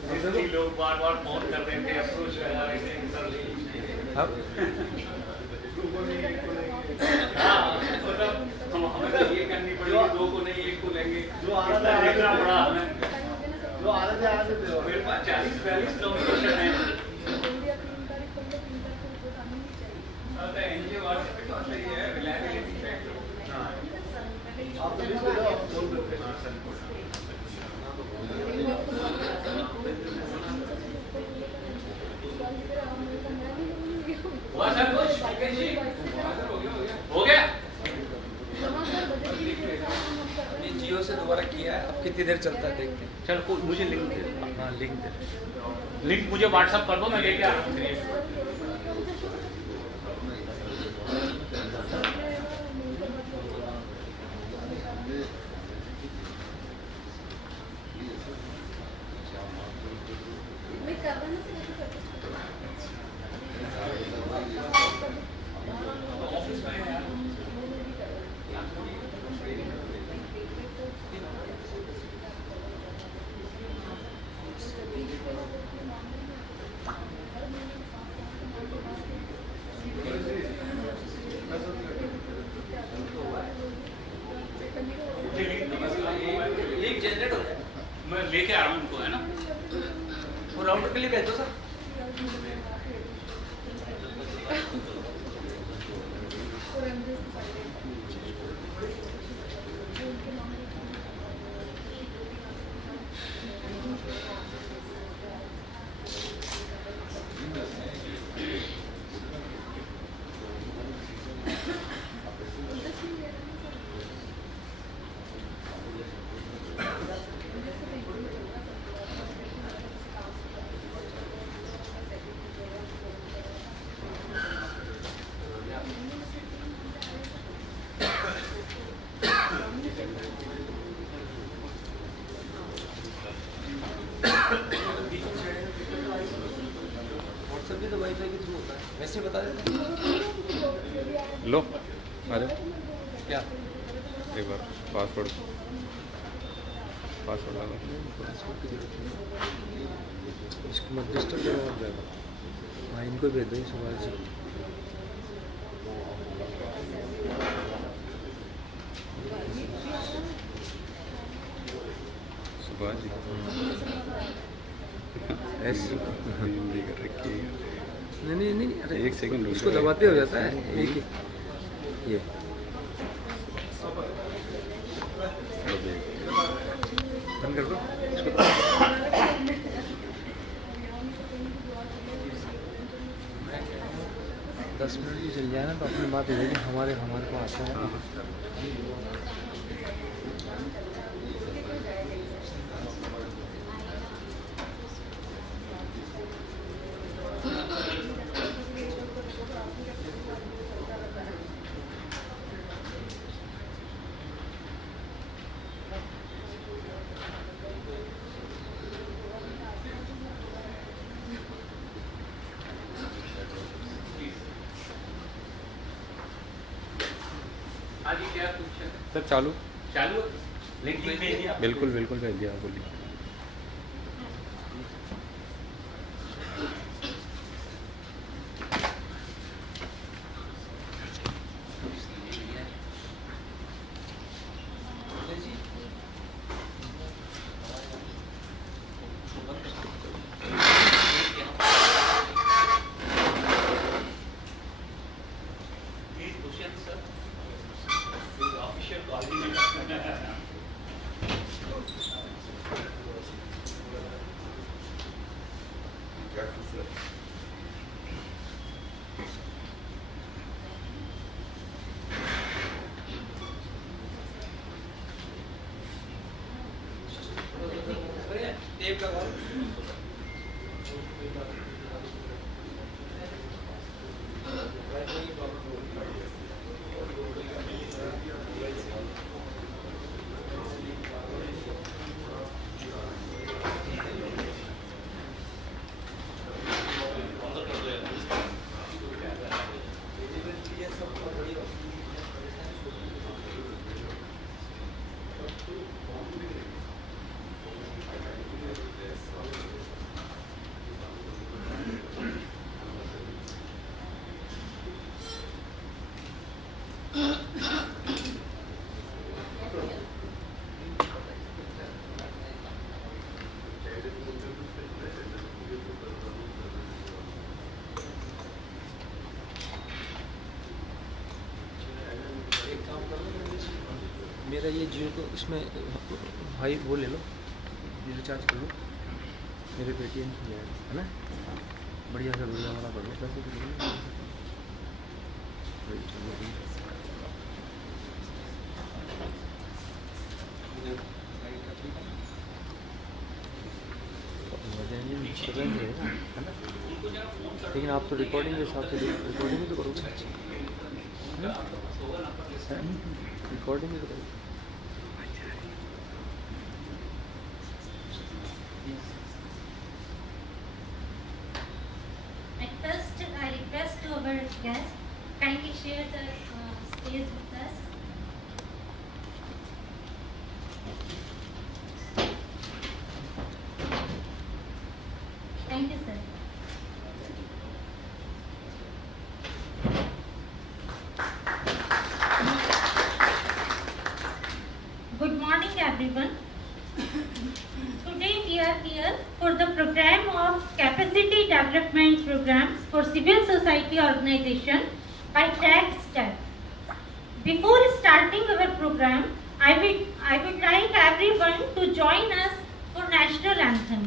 लोग बार बार फोन कर रहे थे, अप्रोच लगा रहे थे हमें ये करनी पड़ेगी, दो को नहीं एक को लेंगे, जो आ रहा है देखना पड़ा हमें, जो आ रहा है मेरे पास 40-42 नॉमिनेशन है। एनजीओ सही है, रिलायबिलिटी आप बोल देते हैं हो गया। जियो से दोबारा किया है, अब कितनी देर चलता है देखते हैं। चल को मुझे लिंक दे, हाँ लिंक दे, लिंक मुझे व्हाट्सएप कर दो, मैं लेके आ रहा हूँ। मैं लेके आ रहा हूँ उनको, है ना, वो राउटर के लिए भेज दो सर। व्हाट्सएप भी तो वाईफाई के थ्रू होता है, वैसे बता देते हैं। लो अरे क्या एक बार पासवर्ड डालो। इसको मत डिस्टर्ब करो और जाएगा। हाँ इनको भेज दो सुभाष जी। सुभाष जी ऐसे हिंदी कर रखी है। नहीं अरे एक सेकंड उसको दबाते हो जाता है एक ये बंद कर दो इसको। 10 मिनट भी चल जाए ना तो अपनी बात हो जाएगी। हमारे को आता है। क्या पूछा सर? चालू लिंक भेज दिया। बिल्कुल भेज दिया। बोलिए। टेप लगाओ। ये जियो को इसमें भाई वो ले लो, रिचार्ज कर लो, मेरे पेटीएम से है ना, बढ़िया से रुपया वाला कर लो, पैसे के लिए है ना। लेकिन आप तो रिकॉर्डिंग के हिसाब से रिकॉर्डिंग तो करोगे, रिकॉर्डिंग तो करोगे। I request to our guests, kindly share the space with us. Thank you, sir. Good morning, everyone. Today we are here for the program of Capacity Development Programs for Civil Society Organization by Capecity. Before starting our program, I would like everyone to join us for National Anthem.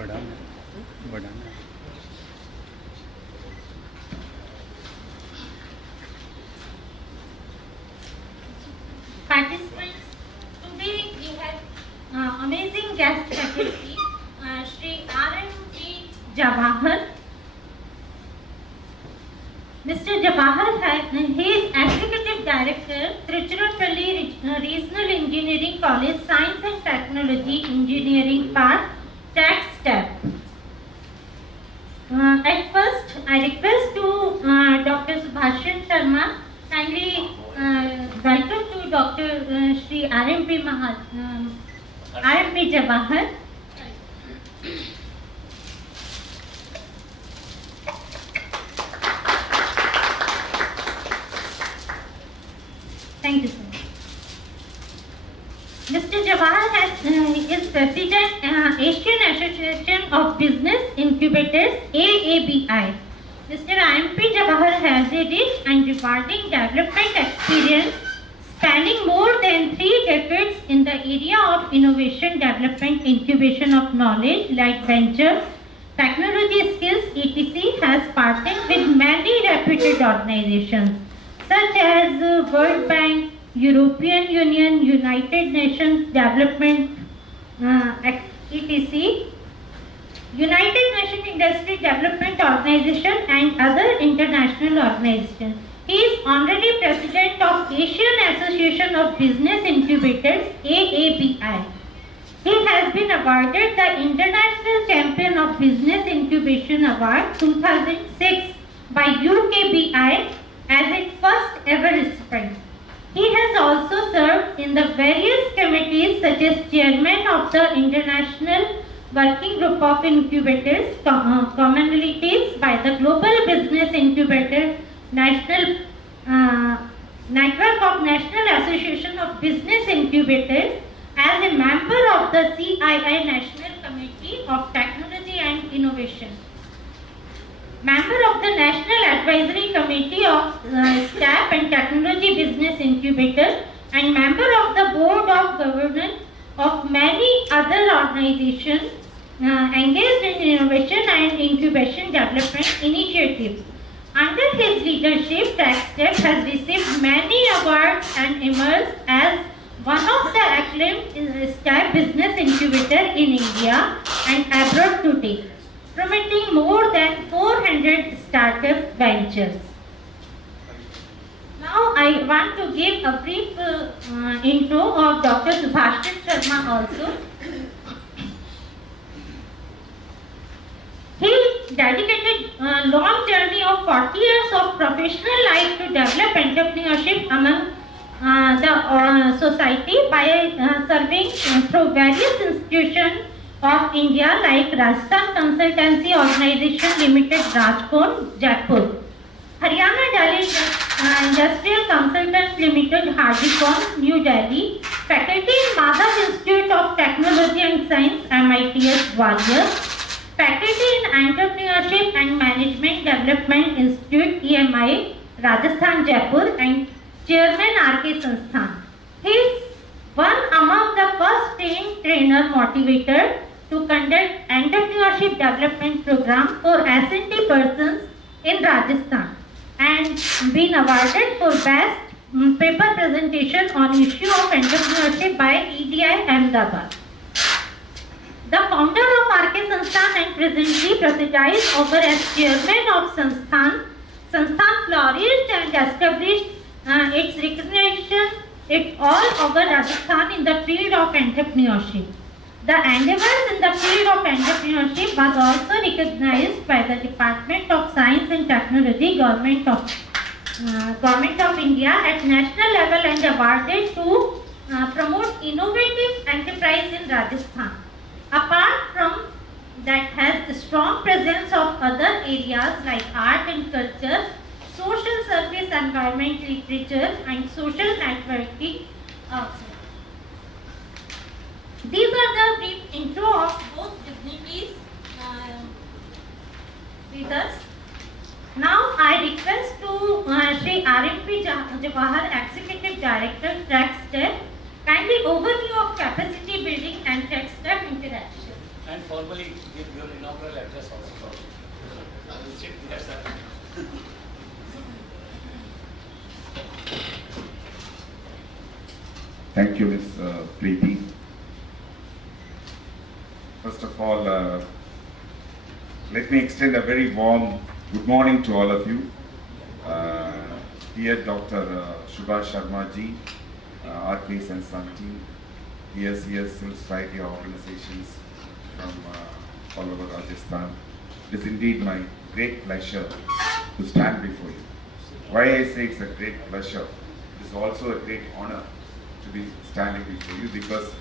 बढ़ाना Participants, today we have amazing guest faculty, Shri R.M.G. Jawahar. Mr. Jawahar, he is Executive Director, Tiruchirappalli Regional Engineering College, Science and Technology Engineering Park, Tax Step. At first, I request to Dr. Subhashan Sharma, kindly welcome to Dr. Shri R.M.P. Jawahar. Thank you, sir. Mr. Jawahar is President Asian Association of Business Incubators, AABI. Mr. R.M.P. Jawahar has a rich and rewarding development experience spanning more than 3 decades in the area of innovation, development, incubation of knowledge like ventures, technology skills, etc. has partnered with many reputed organizations such as World Bank, European Union, United Nations Development, etc., United Nations Industry Development Organization and other international organizations. He is Honorary President of Asian Association of Business Incubators, AABI. He has been awarded the International Champion of Business Incubation Award 2006 by UKBI as its first ever recipient. He has also served in the various committees such as Chairman of the International working group of incubators, commonalities by the Global Business Incubator National Network of National Association of Business Incubators as a member of the CII National Committee of Technology and Innovation. Member of the National Advisory Committee of Staff and Technology Business Incubator and member of the Board of Governance of many other organizations engaged in innovation and incubation development initiatives. Under his leadership, TechStep has received many awards and emerged as one of the acclaimed staff business incubator in India and abroad today, promoting more than 400 startup ventures. Now I want to give a brief intro of Dr. Subhashit Sharma also. He dedicated a long journey of 40 years of professional life to develop entrepreneurship among the society by serving through various institutions of India like Rajasthan Consultancy Organization Limited, Rajkot, Jaipur, Haryana Delhi Industrial Consultants Limited, Hardikon, New Delhi, faculty in Madhav Institute of Technology and Science, MITS, Gwalior, faculty in Entrepreneurship and Management Development Institute, EMI, Rajasthan, Jaipur, and Chairman RK Sansthan. He is one among the first trainer motivator to conduct entrepreneurship development program for S&T persons in Rajasthan and been awarded for best paper presentation on issue of entrepreneurship by EDI Ahmedabad. The founder of RK Sansthan and presently presides over as chairman of Sansthan. Sansthan flourished and established its recognition all over Rajasthan in the field of entrepreneurship. The endeavors in the field of entrepreneurship was also recognized by the Department of Science and Technology, Government of India at national level and awarded to promote innovative enterprise in Rajasthan. Apart from that, has a strong presence of other areas like art and culture, social service, environment, literature, and social networking also. These are the brief intro of both dignitaries with us. Now I request to Shri RMP Jawahar, Executive Director, TechStep, kindly overview of capacity building and TechStep interaction. And formally give your inaugural address also. I will sit there, sir. Thank you, Ms. Preeti. First of all, let me extend a very warm good morning to all of you. Dear Dr. Subhash Sharma ji, RK Sansthan team, dear civil society organizations from all over Rajasthan. It is indeed my great pleasure to stand before you. Why I say it's a great pleasure, it is also a great honor to be standing before you, because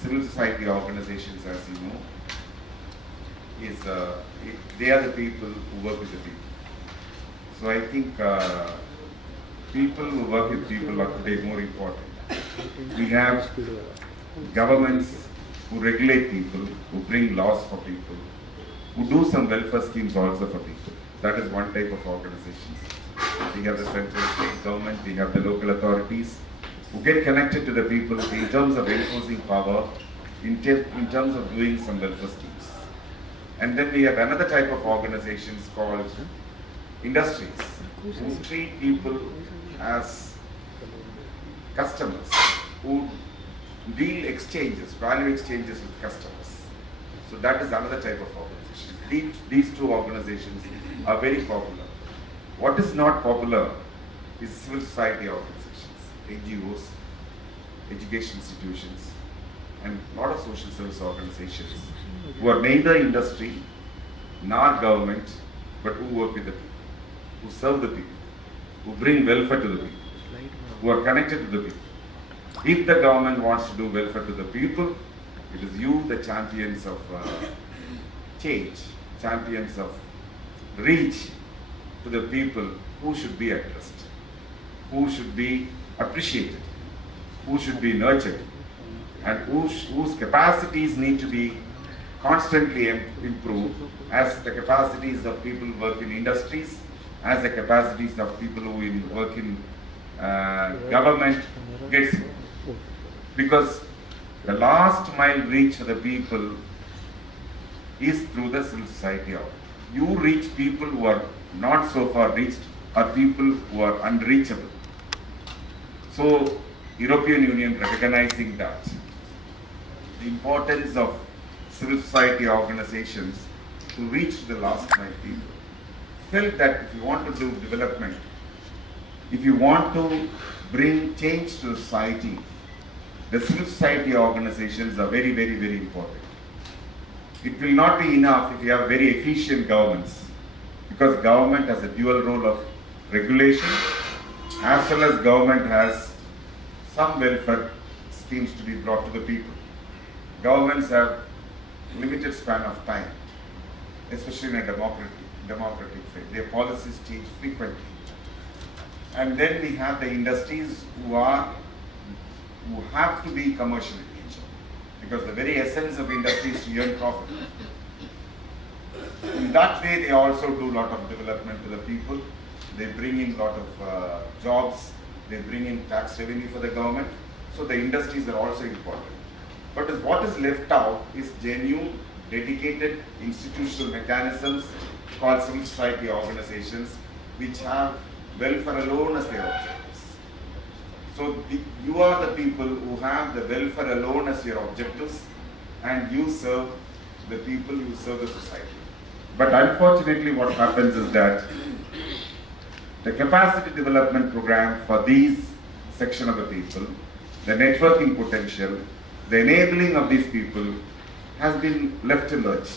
civil society organizations, as you know, they are the people who work with the people. So I think people who work with people are today more important. We have governments who regulate people, who bring laws for people, who do some welfare schemes also for people. That is one type of organizations. We have the central state government, we have the local authorities who get connected to the people in terms of enforcing power, in terms of doing some welfare schemes. And then we have another type of organizations called industries, who treat people as customers, who deal exchanges, value exchanges with customers. So that is another type of organization. These two organizations are very popular. What is not popular is civil society organizations, NGOs, education institutions, and a lot of social service organizations who are neither industry nor government, but who work with the people, who serve the people, who bring welfare to the people, who are connected to the people. If the government wants to do welfare to the people, It is you, the champions of change, champions of reach to the people who should be addressed, who should be appreciated, who should be nurtured, and whose capacities need to be constantly improved as the capacities of people who work in industries, as the capacities of people who work in government gets improved. Because the last mile reach for the people is through the civil society. You reach people who are not so far reached, or people who are unreachable. So, European Union, recognizing that, the importance of civil society organizations to reach the last mile people, felt that if you want to do development, if you want to bring change to society, the civil society organizations are very, very, very important. It will not be enough if you have very efficient governments, because government has a dual role of regulation, as well as government has some welfare schemes to be brought to the people. Governments have limited span of time, especially in a democratic phase. Their policies change frequently. And then we have the industries who have to be commercial in nature, because the very essence of industry is to earn profit. In that way, they also do a lot of development to the people. They bring in a lot of jobs. They bring in tax revenue for the government. So the industries are also important. But what is left out is genuine, dedicated institutional mechanisms called civil society organizations, which have welfare alone as their objectives. So you are the people who have the welfare alone as your objectives, and you serve the people, you serve the society. But unfortunately what happens is that the capacity development program for these section of the people, the networking potential, the enabling of these people has been left to lurch.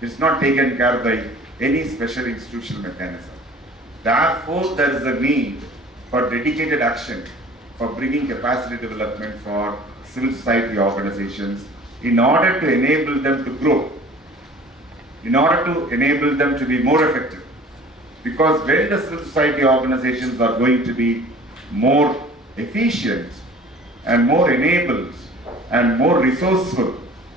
It's not taken care of by any special institutional mechanism. Therefore, there is a need for dedicated action for bringing capacity development for civil society organizations in order to enable them to grow, in order to enable them to be more effective. Because when the civil society organizations are going to be more efficient and more enabled and more resourceful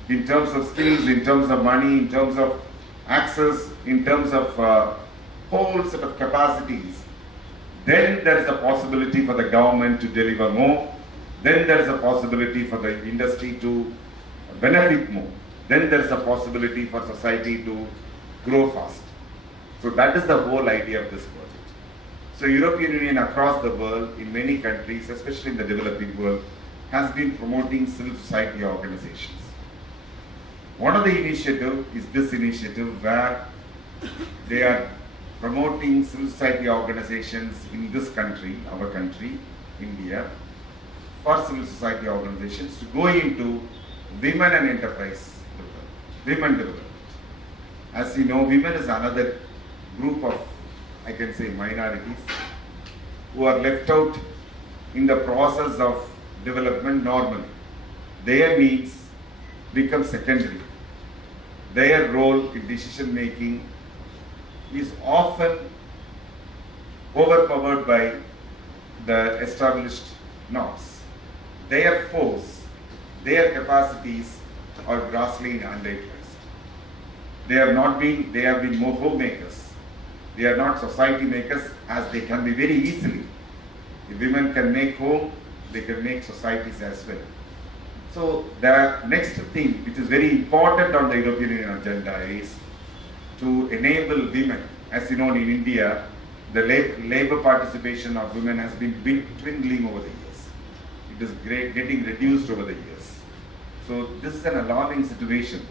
in terms of skills, in terms of money, in terms of access, in terms of whole set of capacities, then there is a possibility for the government to deliver more, then there is a possibility for the industry to benefit more, then there is a possibility for society to grow fast. So that is the whole idea of this project. So European Union across the world, in many countries, especially in the developing world, has been promoting civil society organizations. One of the initiatives is this initiative where they are promoting civil society organizations in this country, our country, India, for civil society organizations to go into women and enterprise development, women development. As you know, women is another group of, I can say, minorities who are left out in the process of development normally. Their needs become secondary. Their role in decision making is often overpowered by the established norms. Their force, their capacities are grossly underutilized. They have been more homemakers. They are not society makers, as they can be very easily. If women can make home, they can make societies as well. So the next thing, which is very important on the European Union agenda, is to enable women. As you know, in India, the labor participation of women has been dwindling over the years. It is getting reduced over the years. So this is an alarming situation.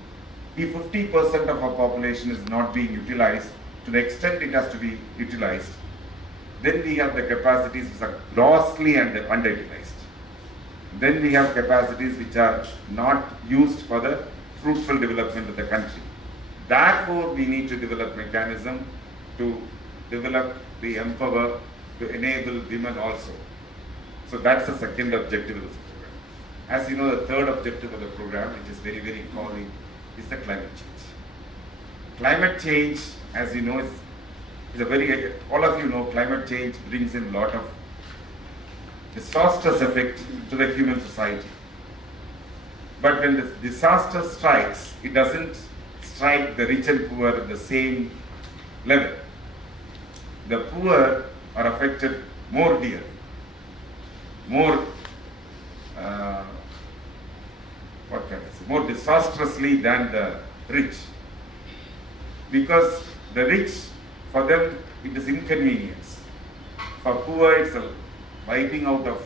If 50% of our population is not being utilized to the extent it has to be utilized, then we have the capacities which are grossly underutilized. Then we have capacities which are not used for the fruitful development of the country. Therefore, we need to develop mechanism to develop the empower, to enable women also. So that's the second objective of this program. As you know, the third objective of the program, which is very, very calling, is the climate change. Climate change, as you know, is a very, all of you know, climate change brings in a lot of disastrous effect to the human society. But when the disaster strikes, it doesn't strike the rich and poor at the same level. The poor are affected more dearly, more more disastrously than the rich. Because the rich, for them, it is inconvenience. For poor, it's a wiping out of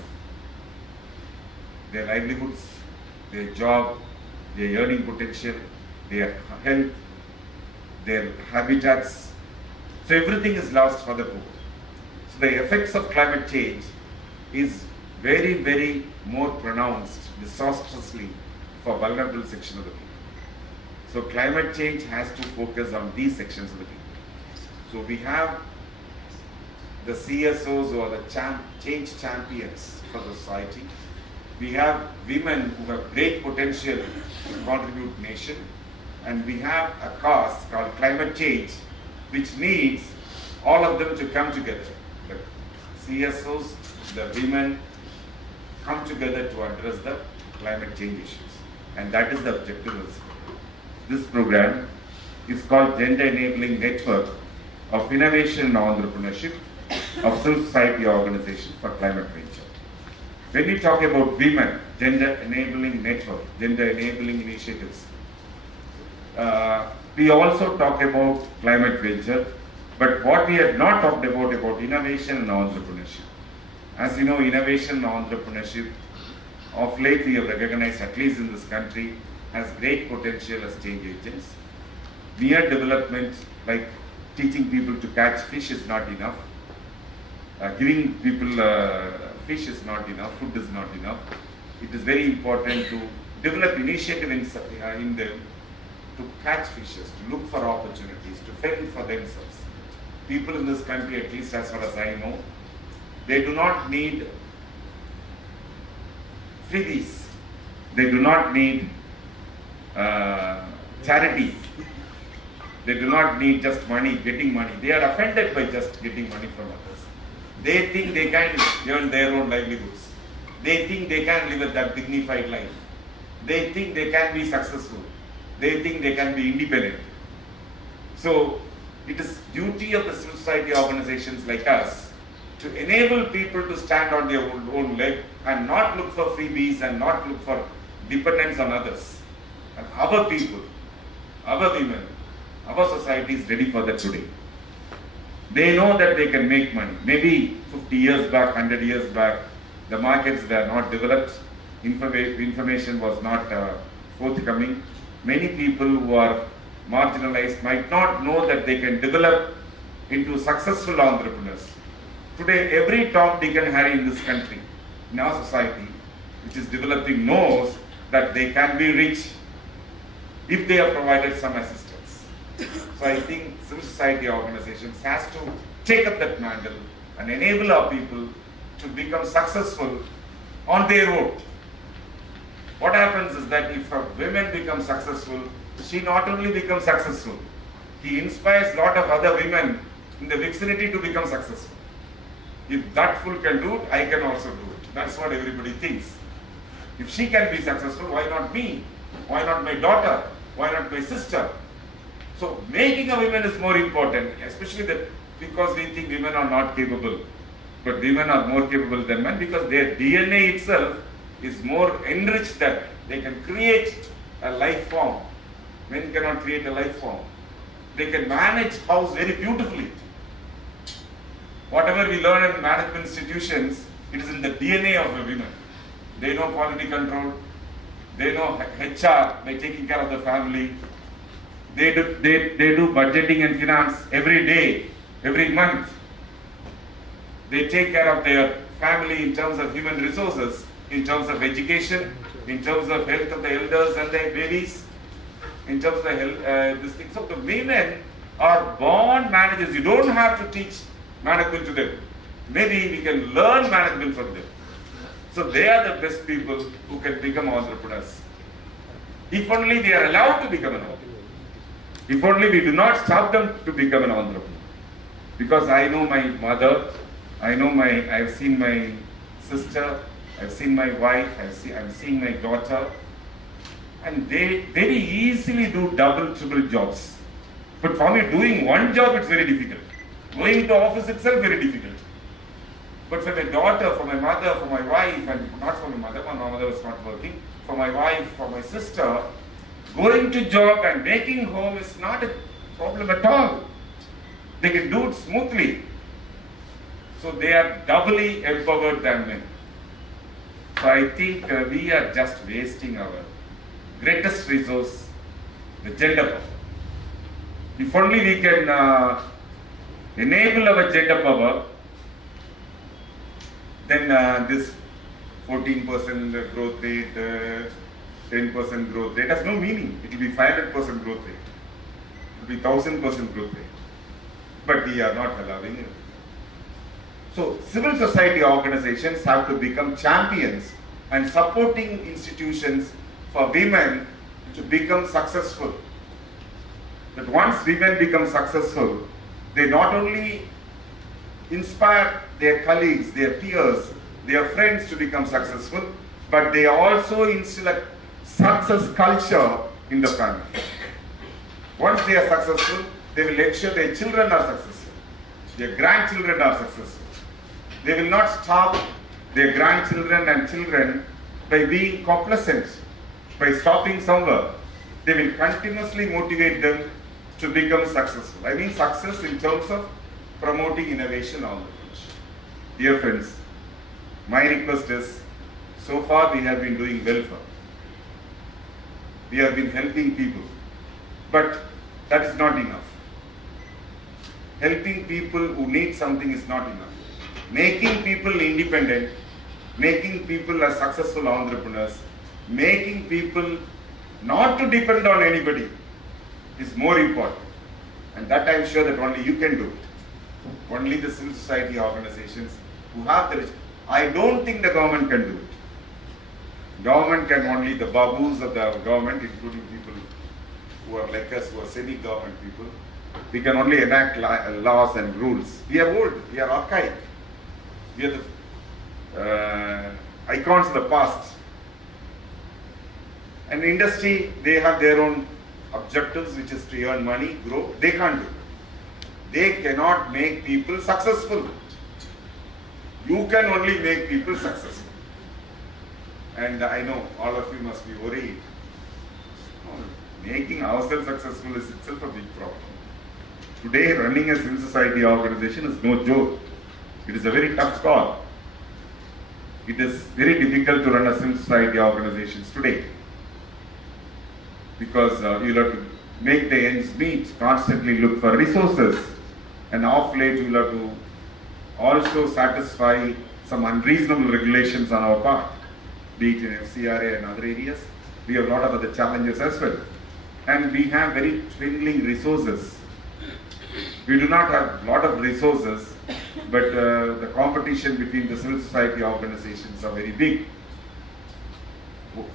their livelihoods, their job, their earning potential, their health, their habitats. So everything is lost for the poor. So the effects of climate change is very, very more pronounced disastrously for vulnerable section of the people. So climate change has to focus on these sections of the people. So we have the CSOs, who are the change champions for the society. We have women who have great potential to contribute nation. And we have a cause called climate change, which needs all of them to come together. The CSOs, the women, come together to address the climate change issues. And that is the objective of this program. Is called Gender Enabling Network of Innovation and Entrepreneurship of Civil Society Organization for Climate Venture. When we talk about women, Gender Enabling Network, Gender Enabling Initiatives, we also talk about climate venture, but what we have not talked about innovation and entrepreneurship. As you know, innovation and entrepreneurship, of late we have recognized, at least in this country, has great potential as change agents. Mere development, like teaching people to catch fish, is not enough. Giving people fish is not enough, food is not enough. It is very important to develop initiative in them to catch fishes, to look for opportunities, to fend for themselves. People in this country, at least as far as I know, they do not need freebies. They do not need charity. They do not need just money, getting money. They are offended by just getting money from others. They think they can earn their own livelihoods. They think they can live a dignified life. They think they can be successful. They think they can be independent. So it is duty of the civil society organizations like us to enable people to stand on their own leg and not look for freebies and not look for dependence on others. And our people, our women, our society is ready for that today. They know that they can make money. Maybe 50 years back, 100 years back, the markets were not developed, information was not forthcoming. Many people who are marginalized might not know that they can develop into successful entrepreneurs. Today, every Tom, Dick and Harry in this country, in our society, which is developing, knows that they can be rich if they are provided some assistance. So I think civil society organizations has to take up that mantle and enable our people to become successful on their own. What happens is that if a woman becomes successful, she not only becomes successful, he inspires a lot of other women in the vicinity to become successful. If that fool can do it, I can also do it. That's what everybody thinks. If she can be successful, why not me? Why not my daughter? Why not my sister? So making a woman is more important, especially that because we think women are not capable. But women are more capable than men because their DNA itself is more enriched that they can create a life form. Men cannot create a life form. They can manage house very beautifully. Whatever we learn in management institutions, it is in the DNA of a woman. They know quality control. They know HR by taking care of the family. They do budgeting and finance every day, every month. They take care of their family in terms of human resources, in terms of education, in terms of health of the elders and their babies, in terms of the health, this thing. So the women are born managers. You don't have to teach management to them. Maybe we can learn management from them. So they are the best people who can become entrepreneurs. If only they are allowed to become an entrepreneur. If only we do not stop them to become an entrepreneur. Because I know my mother, I've seen my sister, I've seen my wife, I'm seeing my daughter, and they very easily do double, triple jobs. But for me, doing one job, it's very difficult. Going to office itself, very difficult. But for my daughter, for my mother, for my wife, and not for my mother was not working, for my wife, for my sister, going to job and making home is not a problem at all. They can do it smoothly. So they are doubly empowered than men. So I think we are just wasting our greatest resource, the gender power. If only we can enable our gender power, then this 14% growth rate, 10% growth rate has no meaning. It will be 500% growth rate. It will be 1000% growth rate. But we are not allowing it. So civil society organizations have to become champions and supporting institutions for women to become successful. That once women become successful, they not only inspire their colleagues, their peers, their friends to become successful, but they also instill a success culture in the family. Once they are successful, they will ensure their children are successful, their grandchildren are successful. They will not stop their grandchildren and children by being complacent, by stopping somewhere. They will continuously motivate them to become successful. I mean success in terms of promoting innovation on the bench. Dear friends, my request is, so far we have been doing well for. We have been helping people, but that is not enough. Helping people who need something is not enough. Making people independent, making people as successful entrepreneurs, making people not to depend on anybody is more important. And that I am sure that only you can do it. Only the civil society organizations who have the... I don't think the government can do it. Government can only, the babus of the government, including people who are like us, who are semi-government people, we can only enact laws and rules. We are old, we are archaic. We are the icons of the past. And industry, they have their own objectives, which is to earn money, grow. They can't do it. They cannot make people successful. You can only make people successful. And I know all of you must be worried. Making ourselves successful is itself a big problem. Today, running a civil society organization is no joke. It is a very tough call. It is very difficult to run a civil society organizations today. Because you have to make the ends meet, constantly look for resources, and off late you will have to also satisfy some unreasonable regulations on our part, be it in FCRA and other areas. We have a lot of other challenges as well. And we have very dwindling resources. We do not have a lot of resources, but the competition between the civil society organizations are very big.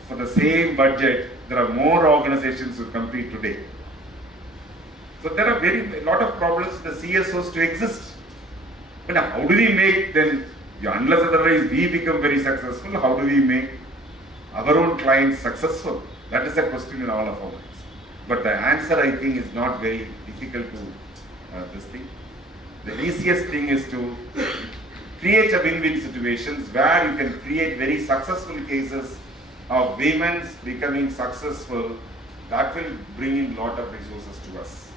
For the same budget, there are more organizations who compete today. So there are a lot of problems for the CSOs to exist. But how do we make them, unless otherwise we become very successful, how do we make our own clients successful? That is a question in all of our minds. But the answer, I think, is not very difficult to this thing. The easiest thing is to create a win-win situations where you can create very successful cases of women becoming successful. That will bring in a lot of resources to us.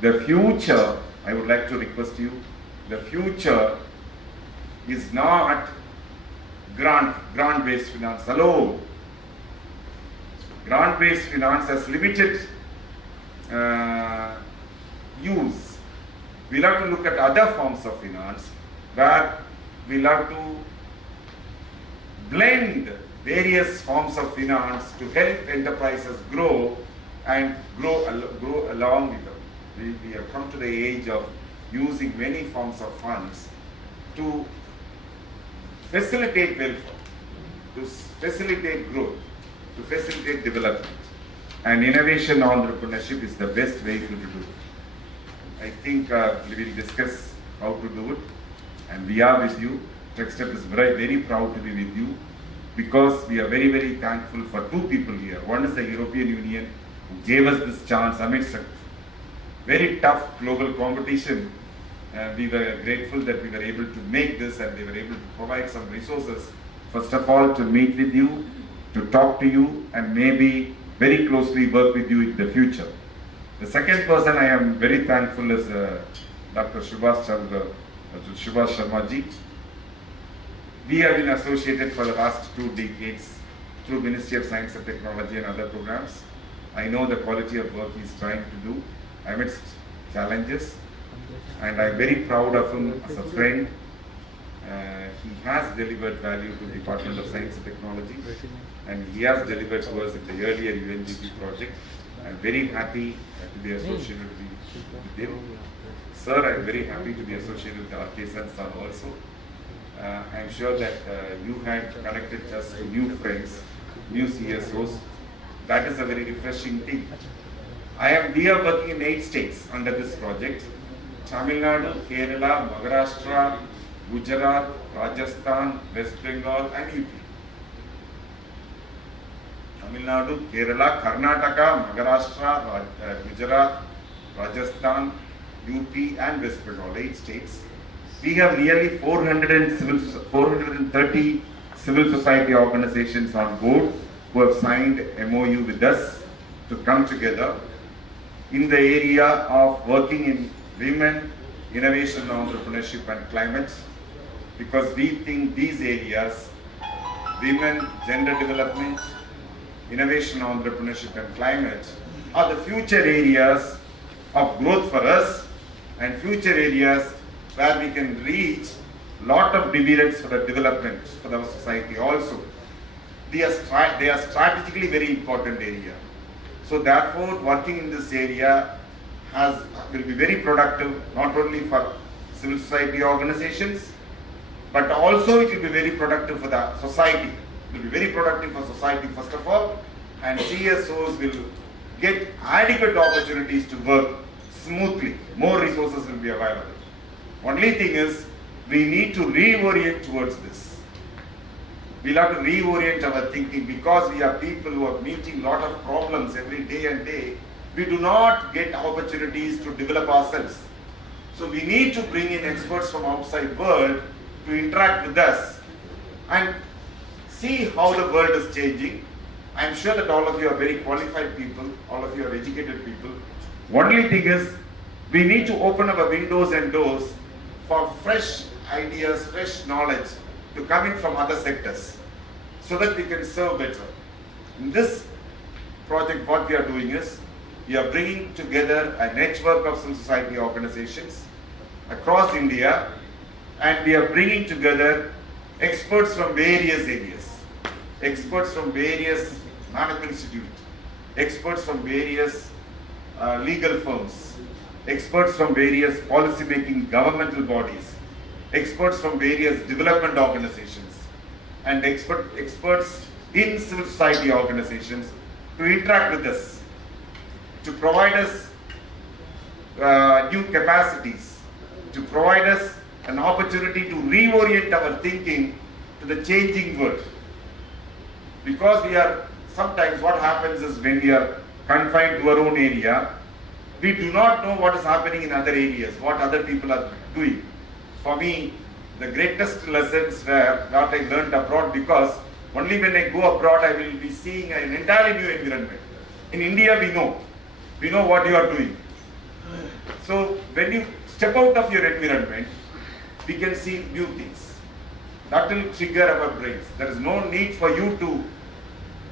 The future, I would like to request you, the future is not grant-based finance. Hello. Grant-based finance has limited use. We'll have to look at other forms of finance where we'll have to blend various forms of finance to help enterprises grow and grow along with them. We have come to the age of using many forms of funds to facilitate welfare. to facilitate growth, to facilitate development. And innovation entrepreneurship is the best vehicle to do it. I think we will discuss how to do it, and we are with you. TechStep is very proud to be with you, because we are very thankful for two people here. One is the European Union, who gave us this chance amidst a very tough global competition. We were grateful that we were able to make this, and they were able to provide some resources. First of all, to meet with you, to talk to you, and maybe very closely work with you in the future. The second person I am very thankful is Dr. Subhash Sharma ji. We have been associated for the last 2 decades through Ministry of Science and Technology and other programs. I know the quality of work he is trying to do amidst challenges, and I am very proud of him as a friend. He has delivered value to the Department of Science and Technology, and he has delivered to us in the earlier UNGP project. I am very happy to be associated with him. Sir, I am very happy to be associated with Artisan Son also. I am sure that you had connected us to new friends, new CSOs. That is a very refreshing thing. We are working in 8 states under this project: Tamil Nadu, Kerala, Maharashtra, Gujarat, Rajasthan, West Bengal, and UP. Tamil Nadu, Kerala, Karnataka, Maharashtra, Gujarat, Rajasthan, UP, and West Bengal, 8 states. We have nearly 430 civil society organizations on board who have signed MOU with us to come together in the area of working in women, innovation, entrepreneurship, and climate, because we think these areas, women, gender development, innovation, entrepreneurship, and climate, are the future areas of growth for us, and future areas where we can reach lot of dividends for the development for our society also. They are strategically very important area. So therefore, working in this area will be very productive, not only for civil society organizations, but also it will be very productive for the society. It will be very productive for society first of all, and CSOs will get adequate opportunities to work smoothly. More resources will be available. Only thing is, we need to reorient towards this. We'll have to reorient our thinking, because we are people who are meeting lot of problems every day and day. We do not get opportunities to develop ourselves. So we need to bring in experts from outside world to interact with us and see how the world is changing. I am sure that all of you are very qualified people, all of you are educated people. Only thing is, we need to open our windows and doors for fresh ideas, fresh knowledge to come in from other sectors, so that we can serve better. In this project, what we are doing is, we are bringing together a network of civil society organizations across India, and we are bringing together experts from various areas, experts from various management institutes, experts from various legal firms, experts from various policy-making governmental bodies, experts from various development organizations, and experts in civil society organizations to interact with us, to provide us new capacities, to provide us an opportunity to reorient our thinking to the changing world. Because sometimes what happens is, when we are confined to our own area, we do not know what is happening in other areas, what other people are doing. For me, the greatest lessons were what I learned abroad, because only when I go abroad I will be seeing an entirely new environment. In India we know what you are doing. So when you step out of your environment, we can see new things. That will trigger our brains. There is no need for you to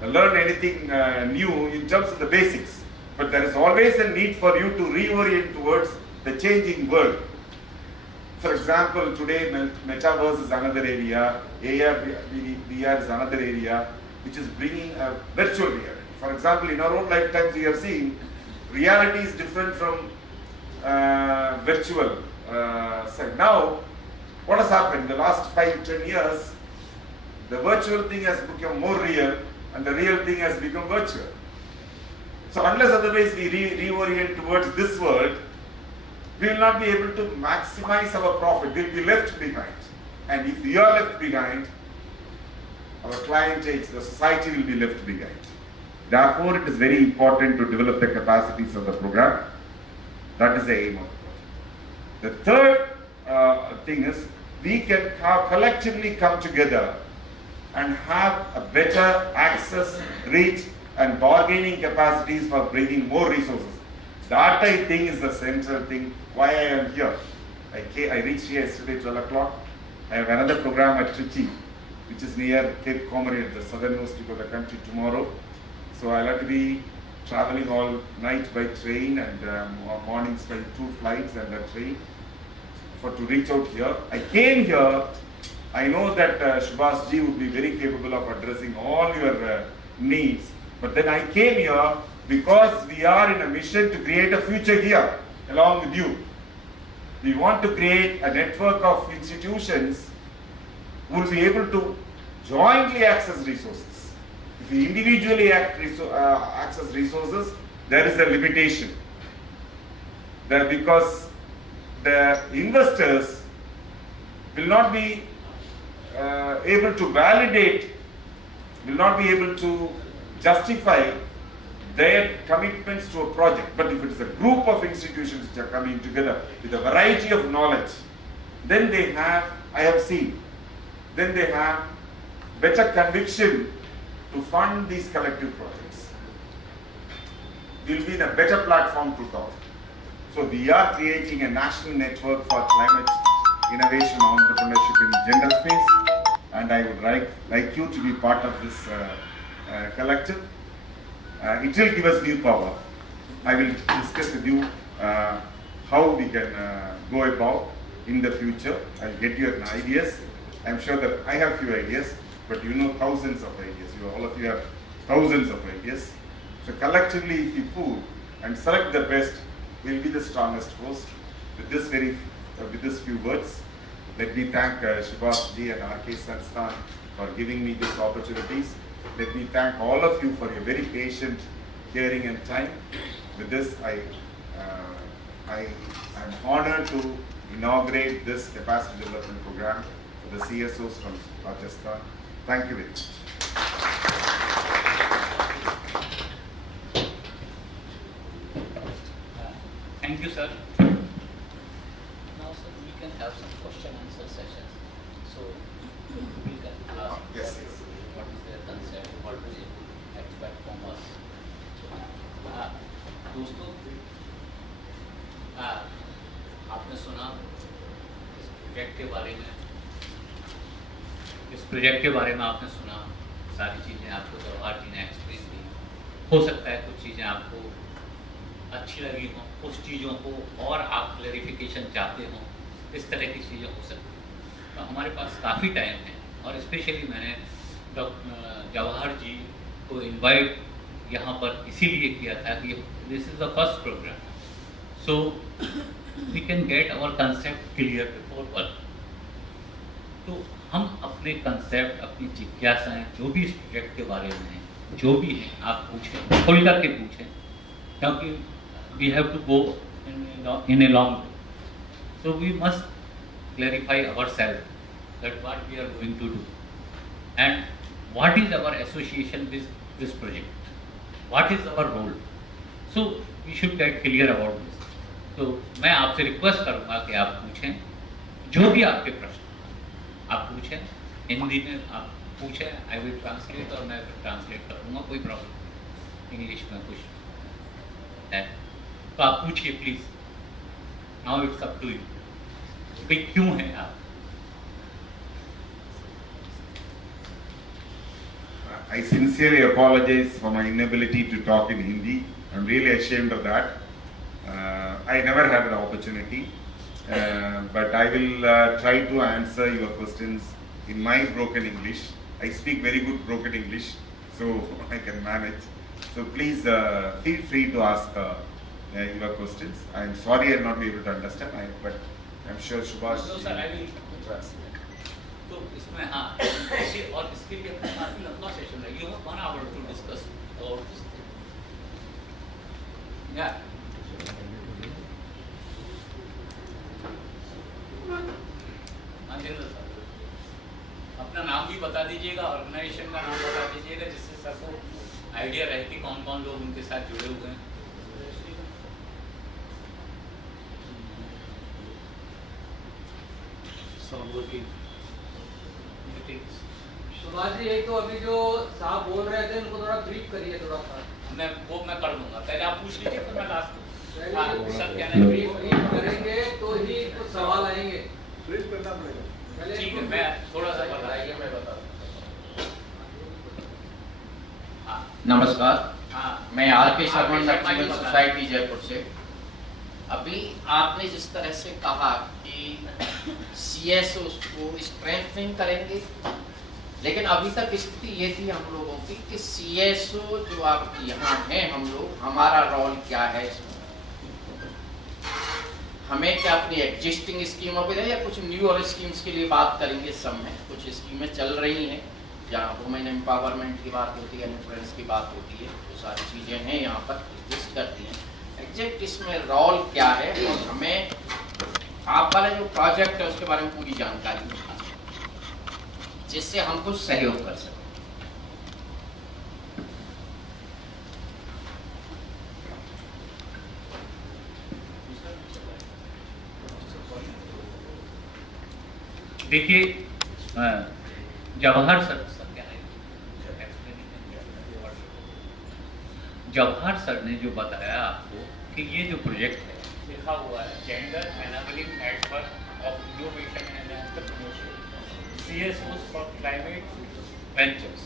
learn anything new in terms of the basics. But there is always a need for you to reorient towards the changing world. For example, today metaverse is another area, AR, VR is another area, which is bringing a virtual reality. For example, in our own lifetimes, we have seen reality is different from virtual side. Now, what has happened in the last 5-10 years? The virtual thing has become more real, and the real thing has become virtual. So unless otherwise we reorient towards this world, we will not be able to maximize our profit. We will be left behind. And if we are left behind, our clientage, the society will be left behind. Therefore, it is very important to develop the capacities of the program. That is the aim of it. The third thing is, we can collectively come together and have a better access, reach, and bargaining capacities for bringing more resources. That, I think, is the central thing why I am here. I reached here yesterday 12 o'clock. I have another program at Trichy, which is near Cape Comorin, at the southernmost tip of the country, tomorrow. So I'll have to be traveling all night by train and mornings by 2 flights and a train to reach out here. I came here. I know that Subhash ji would be very capable of addressing all your needs. But then I came here because we are in a mission to create a future here along with you. We want to create a network of institutions who will be able to jointly access resources. If we individually access resources, there is a limitation. Because the investors will not be able to validate, will not be able to justify their commitments to a project. But if it is a group of institutions which are coming together with a variety of knowledge, then they have, I have seen, then they have better conviction to fund these collective projects. We will be in a better platform to talk. So we are creating a national network for climate innovation entrepreneurship in gender space, and I would like you to be part of this collective. It will give us new power. I will discuss with you how we can go about in the future. I'll get your ideas. I'm sure that I have few ideas, but you know thousands of ideas. All of you have thousands of ideas. So collectively, if we pool and select the best, we'll be the strongest force. With this few words, let me thank Subhash ji and RK Sansthan for giving me these opportunities. Let me thank all of you for your very patient hearing and time. With this, I am honored to inaugurate this capacity development program for the CSOs from Rajasthan. Thank you very much. Thank you, sir. Now, sir, we can have some question answer sessions. So, we can ask Yes. what is their concept, what do they expect from us. So, दोस्तों, आपने सुना इस project के बारे में, आपने सुना सारी चीज़ें आपको जवाहर जी ने एक्सप्लेन की। हो सकता है कुछ चीज़ें आपको अच्छी लगी हों, कुछ चीज़ों को और आप क्लैरिफिकेशन चाहते हों, इस तरह की चीज़ें हो सकती हैं। तो हमारे पास काफ़ी टाइम है, और स्पेशली मैंने जवाहर जी को इनवाइट यहाँ पर इसीलिए किया था कि this is the first program, so we can get our concept clear before work. तो हम अपने कंसेप्ट, अपनी जिज्ञासाएँ जो भी इस प्रोजेक्ट के बारे में हैं, जो भी हैं, आप पूछें, खुल करके पूछें, क्योंकि we have to go in a long way, so we must clarify our self that what we are going to do and what is our association with this project, what is our role, so we should get clear about this. तो मैं आपसे request करूँगा कि आप पूछें, जो भी आपके प्रश्न आप पूछें, हिंदी में आप पूछें, आई विल ट्रांसलेट, और मैं ट्रांसलेट कर दूँगा, कोई प्रॉब्लम। इंग्लिश में कुछ है तो आप पूछिए please. Now it's up to you, भाई क्यों हैं आप? I sincerely apologize for my inability to talk in Hindi. I'm really ashamed of that. I never had an opportunity, but I will try to answer your questions in my broken English. I speak very good broken English, so I can manage. So please feel free to ask your questions. I'm sorry I'll not be able to understand, but I'm sure Subhash. No, sir, I will translate. तो इसमें हाँ इसे और इसके लिए अपना काफी लंबा सेशन है, you have 1 hour to discuss about this thing. या अंजेंद्र सर अपना नाम भी बता दीजिएगा, ऑर्गेनाइजेशन का नाम बता दीजिएगा, जिससे सर को आइडिया रहे कि कौन कौन लोग उनके साथ जुड़े हुए हैं। सुभाष जी, एक तो अभी जो साहब बोल रहे थे उनको थोड़ा ब्रीफ करिए थोड़ा सा। मैं कर दूंगा, पहले आप पूछ लीजिए फिर मैं लास्ट सब ब्रीफ करेंगे तो ही कुछ सवाल आएंगे। ब्रीफ करना पड़ेगा। ठीक है, मैं थोड़ा सा बताइए, मैं बता नमस्कार, हाँ मैं आर.के. शर्मा नवजीवन सोसाइटी जयपुर से। अभी आपने जिस तरह से कहा कि सीएसओ को स्ट्रेंथनिंग करेंगे, लेकिन अभी तक स्थिति ये थी हम लोगों की कि सीएसओ जो आप यहाँ हैं, हम लोग, हमारा रोल क्या है इसमें, हमें क्या अपनी एग्जिस्टिंग स्कीमों पे या कुछ न्यू और स्कीम्स के लिए बात करेंगे। इस सब में कुछ स्कीमें चल रही हैं जहाँ वुमेन एम्पावरमेंट की बात होती है, इन्फ्लुएंस की बात होती है, तो सारी चीज़ें हैं यहाँ पर एग्जिस्ट करती हैं। एग्जैक्ट इसमें रोल क्या है और हमें आप वाला जो प्रोजेक्ट है उसके बारे में पूरी जानकारी मिलना चाहिए, जिससे हम कुछ सहयोग कर सकें। देखिए जवाहर सर जवाहर सर ने जो बताया आपको कि ये जो प्रोजेक्ट है लिखा हुआ है gender enabling network of innovation and entrepreneurship CSOs for climate ventures.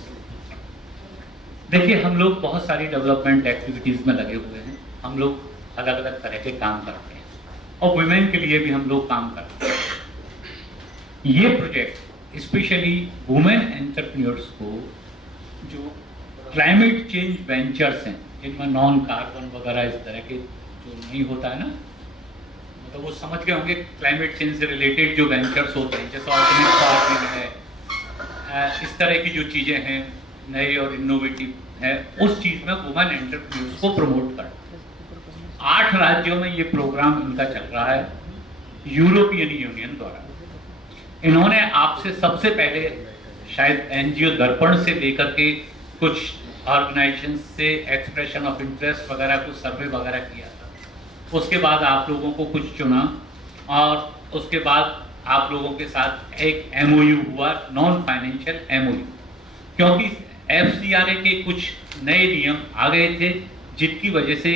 देखिए हम लोग बहुत सारी डेवलपमेंट एक्टिविटीज में लगे हुए हैं, हम लोग अलग अलग तरह के काम करते हैं और वुमेन के लिए भी हम लोग काम करते हैं। ये प्रोजेक्ट स्पेशली वुमेन एंटरप्रेन्योर्स को जो क्लाइमेट चेंज वेंचर्स हैं जिनमें नॉन कार्बन वगैरह इस तरह के जो नहीं होता है ना, मतलब वो समझ गए होंगे क्लाइमेट चेंज से रिलेटेड जो वेंचर्स होते हैं, जैसे ऑर्गेनिक फार्मिंग है, इस तरह की जो चीज़ें हैं नई और इनोवेटिव है, उस चीज़ में वुमेन एंटरप्रेन्योर्स को प्रमोट करते हैं। 8 राज्यों में ये प्रोग्राम इनका चल रहा है यूरोपियन यूनियन द्वारा। इन्होंने आपसे सबसे पहले शायद एनजीओ दर्पण से लेकर के कुछ ऑर्गेनाइजेशन से एक्सप्रेशन ऑफ इंटरेस्ट वगैरह कुछ सर्वे वगैरह किया था, उसके बाद आप लोगों को कुछ चुना और उसके बाद आप लोगों के साथ एक एमओयू हुआ, नॉन फाइनेंशियल एमओयू, क्योंकि एफसीआरए के कुछ नए नियम आ गए थे जिनकी वजह से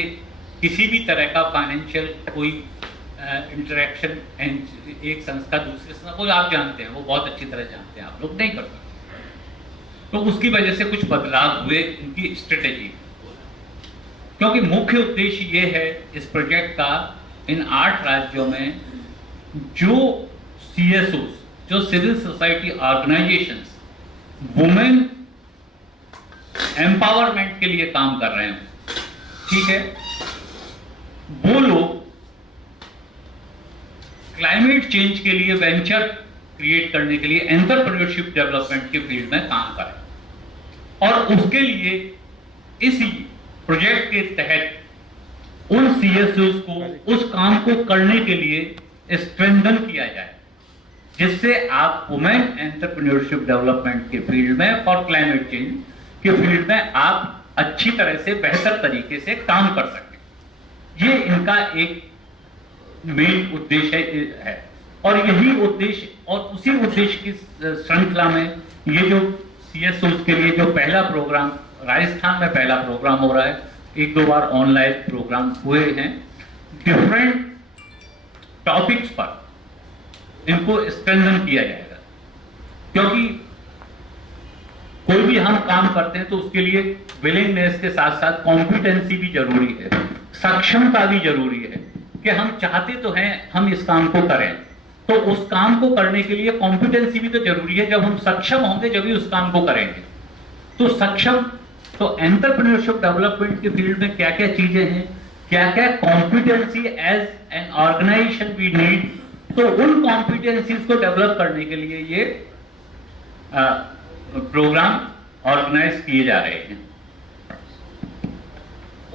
किसी भी तरह का फाइनेंशियल कोई इंटरेक्शन एक संस्था दूसरे संस्था को, आप जानते हैं, वो बहुत अच्छी तरह जानते हैं, आप लोग नहीं कर सकते, तो उसकी वजह से कुछ बदलाव हुए इनकी स्ट्रेटेजी। क्योंकि मुख्य उद्देश्य ये है इस प्रोजेक्ट का, इन 8 राज्यों में जो सीएसओ, जो civil society organisations women empowerment के लिए काम कर रहे हैं, ठीक है, वो लोग क्लाइमेट चेंज के लिए वेंचर क्रिएट करने के लिए एंटरप्रेन्योरशिप डेवलपमेंट के फील्ड में काम करें, और उसके लिए इस प्रोजेक्ट के तहत उन सीएसओस को उस काम को करने के लिए स्ट्रेंथन किया जाए, जिससे आप वुमेन एंटरप्रेन्योरशिप डेवलपमेंट के फील्ड में और क्लाइमेट चेंज के फील्ड में आप अच्छी तरह से बेहतर तरीके से काम कर सकें। ये इनका एक मेन उद्देश्य है और यही उद्देश्य, और उसी उद्देश्य की श्रृंखला में ये जो सीएसओ के लिए जो पहला प्रोग्राम राजस्थान में पहला प्रोग्राम हो रहा है, 1-2 बार ऑनलाइन प्रोग्राम हुए हैं, डिफरेंट टॉपिक्स पर इनको स्ट्रेंथन किया जाएगा। क्योंकि कोई भी हम काम करते हैं तो उसके लिए विलिंगनेस के साथ साथ कॉम्पिटेंसी भी जरूरी है, सक्षमता भी जरूरी है कि हम चाहते तो हैं हम इस काम को करें, तो उस काम को करने के लिए कॉम्पिटेंसी भी तो जरूरी है। जब हम सक्षम होंगे जब ही उस काम को करेंगे। तो सक्षम, तो एंटरप्रेन्योरशिप डेवलपमेंट के फील्ड में क्या क्या चीजें हैं, क्या क्या competency as an organisation we need, तो उन कॉम्पिटेंसीज को डेवलप करने के लिए ये प्रोग्राम ऑर्गेनाइज किए जा रहे हैं।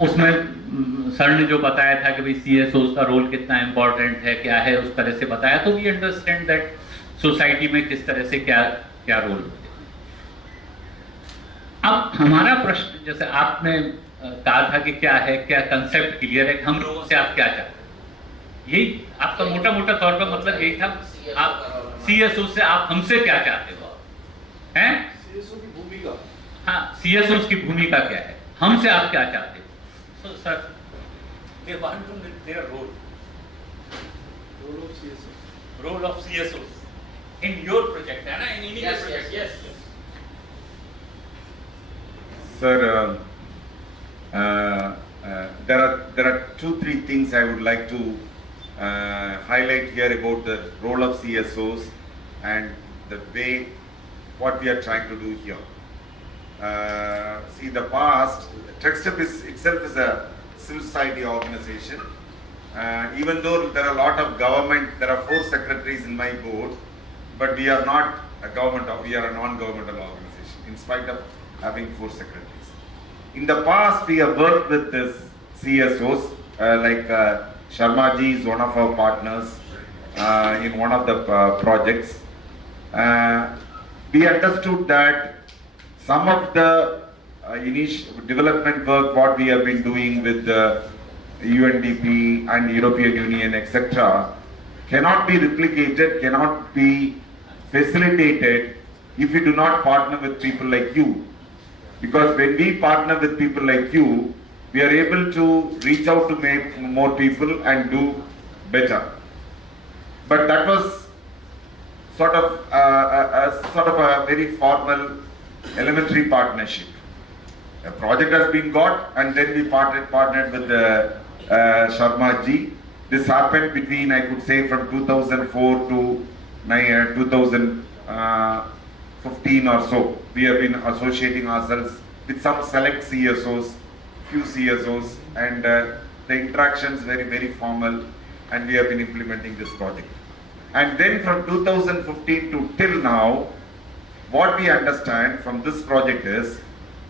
उसमें सर ने जो बताया था कि भाई CSOs का रोल कितना इम्पोर्टेंट है, क्या है, उस तरह से बताया, तो वी अंडरस्टैंड दैट सोसाइटी में किस तरह से क्या क्या रोल होते हैं। अब हमारा प्रश्न, जैसे आपने कहा था कि क्या है, क्या कंसेप्ट क्लियर है, हम लोगों से आप क्या चाहते हैं, यही आपका मोटा मोटा तौर पर मतलब यही था। आप CSO से आप हमसे क्या चाहते हो, हैं? CSO की भूमिका, हाँ, CSOs की भूमिका क्या है, हमसे आप क्या चाहते हो? So, sir, they want to know their role of CSO. role of CSOs in your project, है ना, in any Yes, project. yes, yes. Sir, there are 2-3 things I would like to highlight here about the role of CSOs and the way what we are trying to do here. See, the past, TechStep itself is a civil society organization. Even though there are a lot of government, there are 4 secretaries in my board, but we are not a government, we are a non-governmental organization, in spite of having 4 secretaries. In the past, we have worked with this CSOs, like Sharma ji is one of our partners in one of the projects. We understood that some of the initial development work what we have been doing with the UNDP and European Union, etc., cannot be replicated, cannot be facilitated if we do not partner with people like you. Because when we partner with people like you, we are able to reach out to make more people and do better. But that was sort of a very formal elementary partnership. A project has been got, and then we partnered with Sharma ji. This happened between, I could say, from 2004 to 2015 or so. We have been associating ourselves with some select CSOs, few CSOs, and the interactions very formal, and we have been implementing this project. And then from 2015 to till now, what we understand from this project is,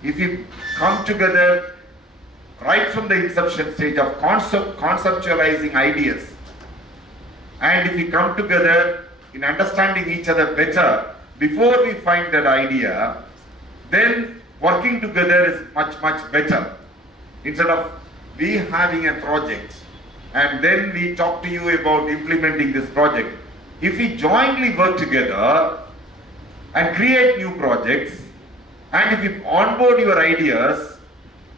if you come together right from the inception stage of conceptualizing ideas, and if we come together in understanding each other better before we find that idea, then working together is much better. Instead of we having a project and then we talk to you about implementing this project, if we jointly work together and create new projects, and if you onboard your ideas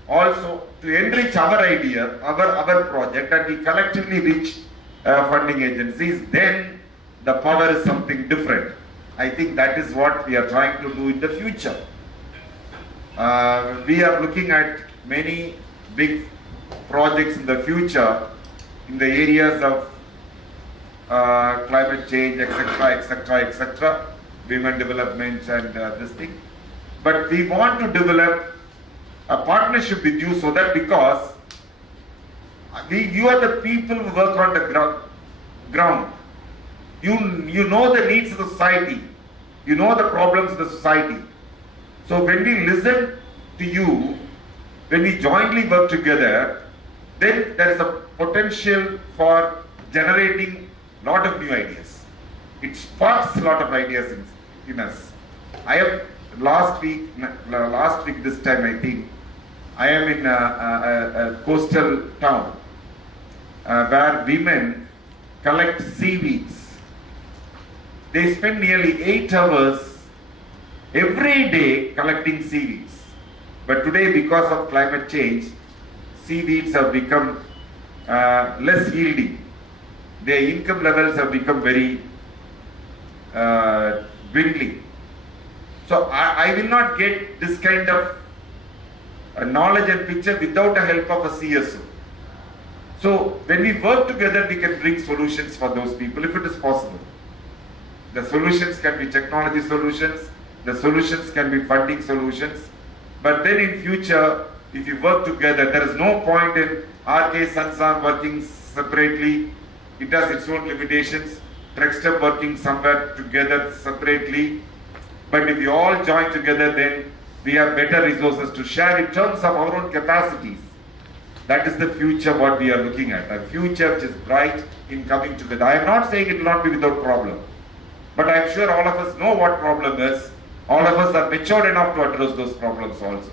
also to enrich our idea, our project, and we collectively reach funding agencies, then the power is something different. I think that is what we are trying to do in the future. We are looking at many big projects in the future in the areas of climate change, etc., women development and this thing. But we want to develop a partnership with you so that, because you are the people who work on the ground. You know the needs of the society. You know the problems of the society. So when we listen to you, when we jointly work together, then there is a potential for generating a lot of new ideas. It sparks a lot of ideas in us. I have last week this time, I think, I am in a coastal town where women collect seaweeds. They spend nearly 8 hours every day collecting seaweeds. But today, because of climate change, seaweeds have become less yielding. Their income levels have become very dwindling. So I will not get this kind of knowledge and picture without the help of a CSO. So when we work together, we can bring solutions for those people if it is possible. The solutions can be technology solutions, the solutions can be funding solutions, but then in future, if you work together, there is no point in RK Sansan working separately. It has its own limitations. TechStep working somewhere together separately. But if we all join together, then we have better resources to share in terms of our own capacities. That is the future what we are looking at. A future which is bright in coming together. I am not saying it will not be without problem. But I am sure all of us know what problem is. All of us are matured enough to address those problems also.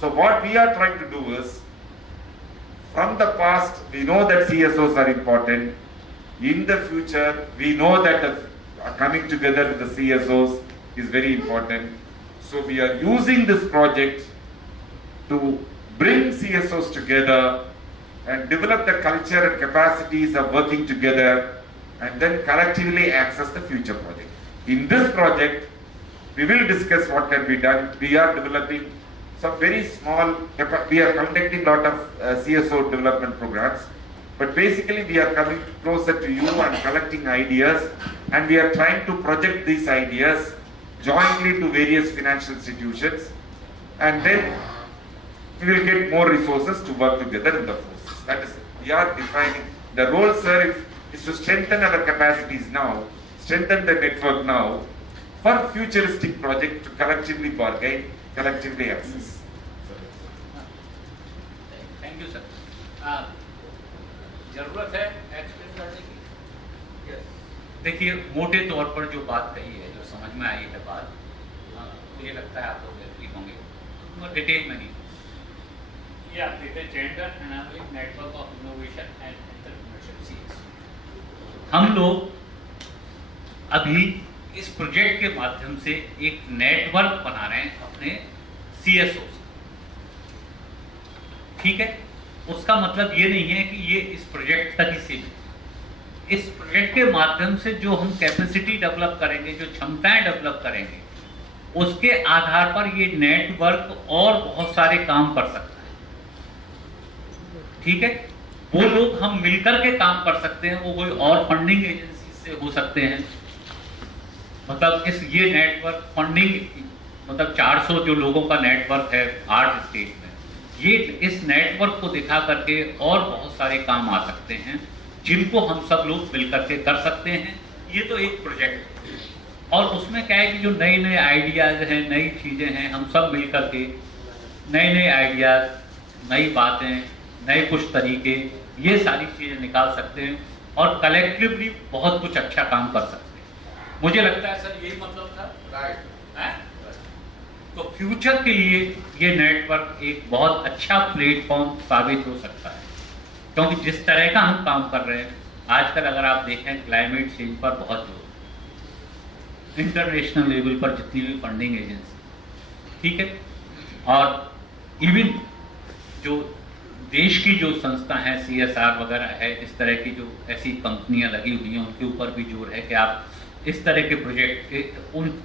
So what we are trying to do is, from the past, we know that CSOs are important. In the future, we know that coming together with the CSOs is very important. So we are using this project to bring CSOs together and develop the culture and capacities of working together, and then collectively access the future project. In this project, we will discuss what can be done. We are developing some very small, we are conducting a lot of CSO development programs, but basically we are coming closer to you and collecting ideas, and we are trying to project these ideas jointly to various financial institutions, and then we will get more resources to work together in the forces. That is it. We are defining the role, sir, is to strengthen our capacities now, strengthen the network now, for futuristic project to collectively bargain, collectively access. Thank you sir. जरूरत है explain करने की? देखिए, मोटे तौर पर जो बात कही है, जो समझ में आई है बात, मुझे लगता है आप लोग एग्री होंगे, डिटेल में नहीं। ये आप देखते हैं gender analytic network of innovation and entrepreneurship. हम लोग अभी इस प्रोजेक्ट के माध्यम से एक नेटवर्क बना रहे हैं अपने CSO से, ठीक है? उसका मतलब ये नहीं है कि ये इस प्रोजेक्ट तक ही सीमित। इस प्रोजेक्ट के माध्यम से जो हम कैपेसिटी डेवलप करेंगे, जो क्षमताएं डेवलप करेंगे, उसके आधार पर ये नेटवर्क और बहुत सारे काम कर सकता है, ठीक है? वो लोग हम मिलकर के काम कर सकते हैं, वो कोई और फंडिंग एजेंसी से हो सकते हैं। मतलब ये नेटवर्क फंडिंग, मतलब 400 जो लोगों का नेटवर्क है 8 स्टेट में, ये इस नेटवर्क को दिखा करके और बहुत सारे काम आ सकते हैं, जिनको हम सब लोग मिलकर के कर सकते हैं। ये तो एक प्रोजेक्ट है, और उसमें क्या है कि जो नए नए आइडियाज़ हैं, नई चीज़ें हैं, हम सब मिलकर के नए नए आइडियाज़, नई बातें, नए कुछ तरीके, ये सारी चीज़ें निकाल सकते हैं और कलेक्टिवली बहुत कुछ अच्छा काम कर सकते हैं। मुझे लगता है सर यही मतलब था, राइट है? तो फ्यूचर के लिए ये नेटवर्क एक बहुत अच्छा प्लेटफॉर्म साबित हो सकता है, क्योंकि जिस तरह का हम काम कर रहे हैं आजकल, अगर आप देखें क्लाइमेट चेंज पर बहुत जोर, इंटरनेशनल लेवल पर जितनी भी फंडिंग एजेंसी, ठीक है, और इवन जो देश की जो संस्था है, CSR वगैरह है, इस तरह की जो ऐसी कंपनियां लगी हुई हैं, उनके ऊपर भी जोर है कि आप इस तरह के प्रोजेक्ट,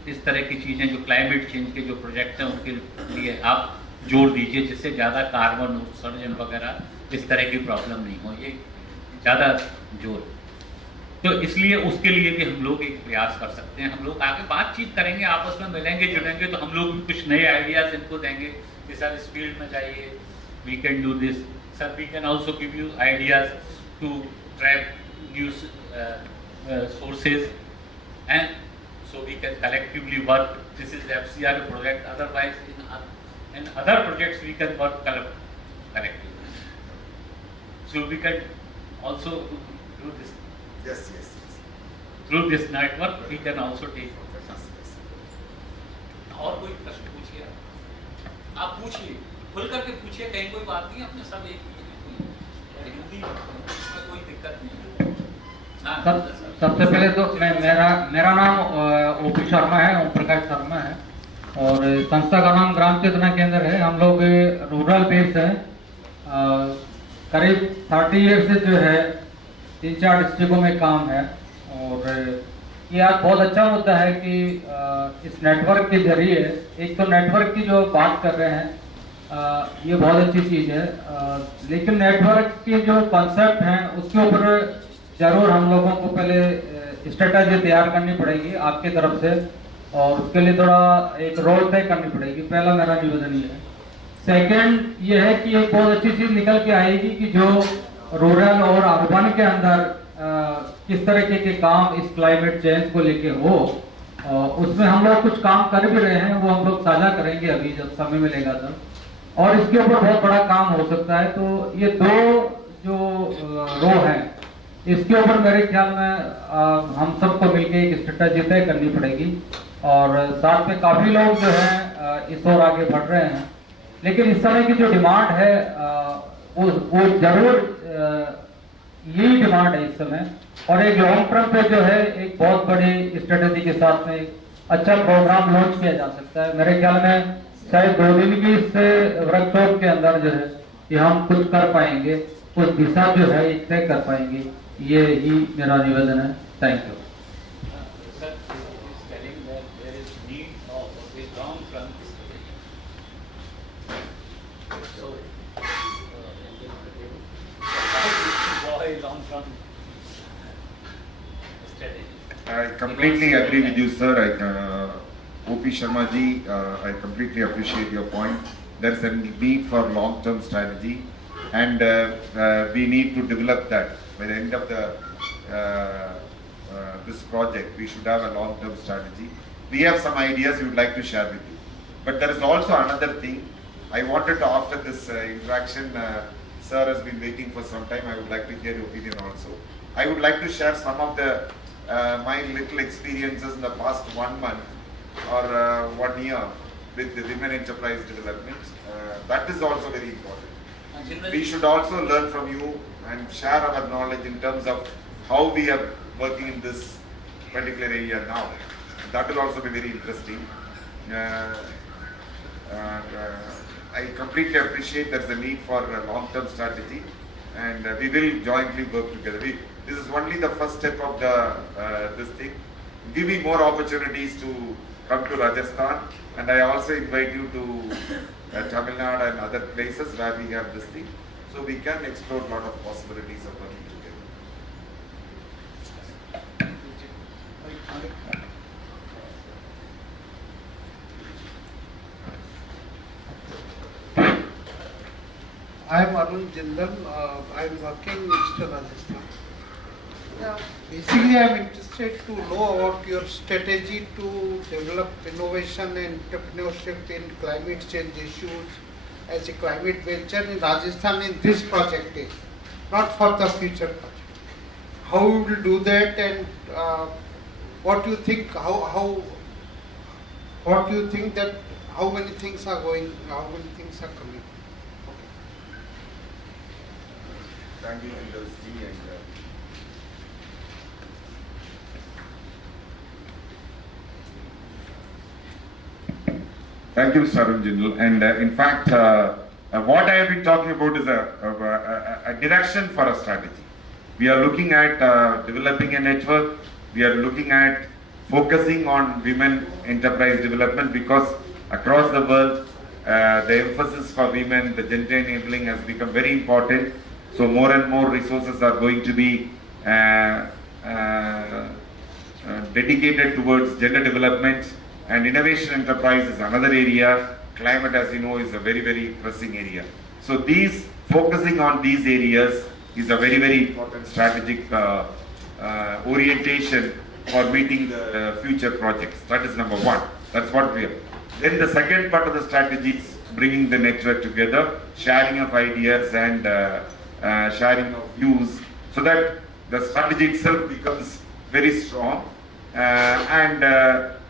इस तरह की चीज़ें जो क्लाइमेट चेंज के जो प्रोजेक्ट हैं उनके लिए आप जोर दीजिए, जिससे ज़्यादा कार्बन उत्सर्जन वगैरह इस तरह की प्रॉब्लम नहीं हो, ये ज़्यादा जोर। तो इसलिए उसके लिए भी हम लोग एक प्रयास कर सकते हैं। हम लोग आगे बातचीत करेंगे, आपस में मिलेंगे जुड़ेंगे, तो हम लोग भी कुछ नए आइडियाज़ इनको देंगे कि सर इस फील्ड में जाइए, we can do this, sir we can also give you ideas to trap news sources, and so we can collectively work. This is FCR project, otherwise in other projects we can work collectively. So we can also do this. Yes. Through this network we can also take some. और कोई प्रश्न पूछिए, आप पूछिए, खुल करके पूछिए, कहीं कोई बात नहीं, अपने सब एक हिंदी में कोई दिक्कत नहीं। सबसे पहले तो मेरा नाम ओपी शर्मा है, ओम प्रकाश शर्मा है, और संस्था का नाम ग्राम चेतना केंद्र है। हम लोग रूरल बेस्ड है, करीब 30 ईयर से जो है 3-4 डिस्ट्रिक्टों में काम है। और ये आज बहुत अच्छा मुद्दा है कि इस नेटवर्क के जरिए, एक तो नेटवर्क की जो बात कर रहे हैं ये बहुत अच्छी चीज़ है, लेकिन नेटवर्क के जो कॉन्सेप्ट हैं उसके ऊपर जरूर हम लोगों को पहले स्ट्रेटजी तैयार करनी पड़ेगी आपके तरफ से, और उसके लिए थोड़ा एक रोड तय करनी पड़ेगी। पहला मेरा निवेदन ये है। सेकंड ये है कि एक बहुत अच्छी चीज़ निकल के आएगी कि जो रूरल और अर्बन के अंदर किस तरीके के काम इस क्लाइमेट चेंज को लेके हो, उसमें हम लोग कुछ काम कर भी रहे हैं, वो हम लोग साझा करेंगे अभी जब समय मिलेगा तब। और इसके ऊपर बहुत बड़ा काम हो सकता है। तो ये दो जो रो है, इसके ऊपर मेरे ख्याल में हम सबको मिलकर एक स्ट्रेटजी तय करनी पड़ेगी। और साथ में काफी लोग जो हैं इस ओर आगे बढ़ रहे हैं, लेकिन इस समय की जो डिमांड है वो जरूर यही डिमांड है इस समय। और एक लॉन्ग टर्म पे जो है एक बहुत बड़ी स्ट्रेटेजी के साथ में अच्छा प्रोग्राम लॉन्च किया जा सकता है। मेरे ख्याल में शायद 2 दिन की इस वर्कशॉप के अंदर जो है कि हम कुछ कर पाएंगे, कुछ दिशा जो है तय कर पाएंगे। ये ही मेरा निवेदन है। Thank you. I completely agree with you, sir. O.P. Sharma ji, I completely appreciate your point. There is a need for long-term strategy, and we need to develop that. By the end of the this project, we should have a long-term strategy. We have some ideas we would like to share with you. But there is also another thing. I wanted to, after this interaction, sir has been waiting for some time. I would like to hear your opinion also. I would like to share some of the my little experiences in the past 1 month or 1 year with the women enterprise development. That is also very important. We should also learn from you and share our knowledge in terms of how we are working in this particular area now. That will also be very interesting. I completely appreciate there's a need for a long-term strategy, and we will jointly work together. This is only the first step of the this thing. Give me more opportunities to come to Rajasthan, and I also invite you to Tamil Nadu and other places where we have this thing, so we can explore a lot of possibilities of working together. I am Arun Jindal. I am working in Eastern Rajasthan. Basically, I am interested to know about your strategy to develop innovation and entrepreneurship in climate change issues as a climate venture in Rajasthan in this project, not for the future project. How you will do that, and what you think? What do you think that how many things are going? How many things are coming? Thank you, Industry, and thank you, Mr. Arun Jindal. And in fact, what I have been talking about is a direction for a strategy. We are looking at developing a network. We are looking at focusing on women enterprise development, because across the world, the emphasis for women, the gender enabling has become very important. So more and more resources are going to be dedicated towards gender development, and innovation enterprise is another area. Climate, as you know, is a very, very pressing area. So these, focusing on these areas is a very, very important strategic orientation for meeting the future projects. That is number one. That's what we are. Then the second part of the strategy is bringing the network together, sharing of ideas and sharing of views, so that the strategy itself becomes very strong and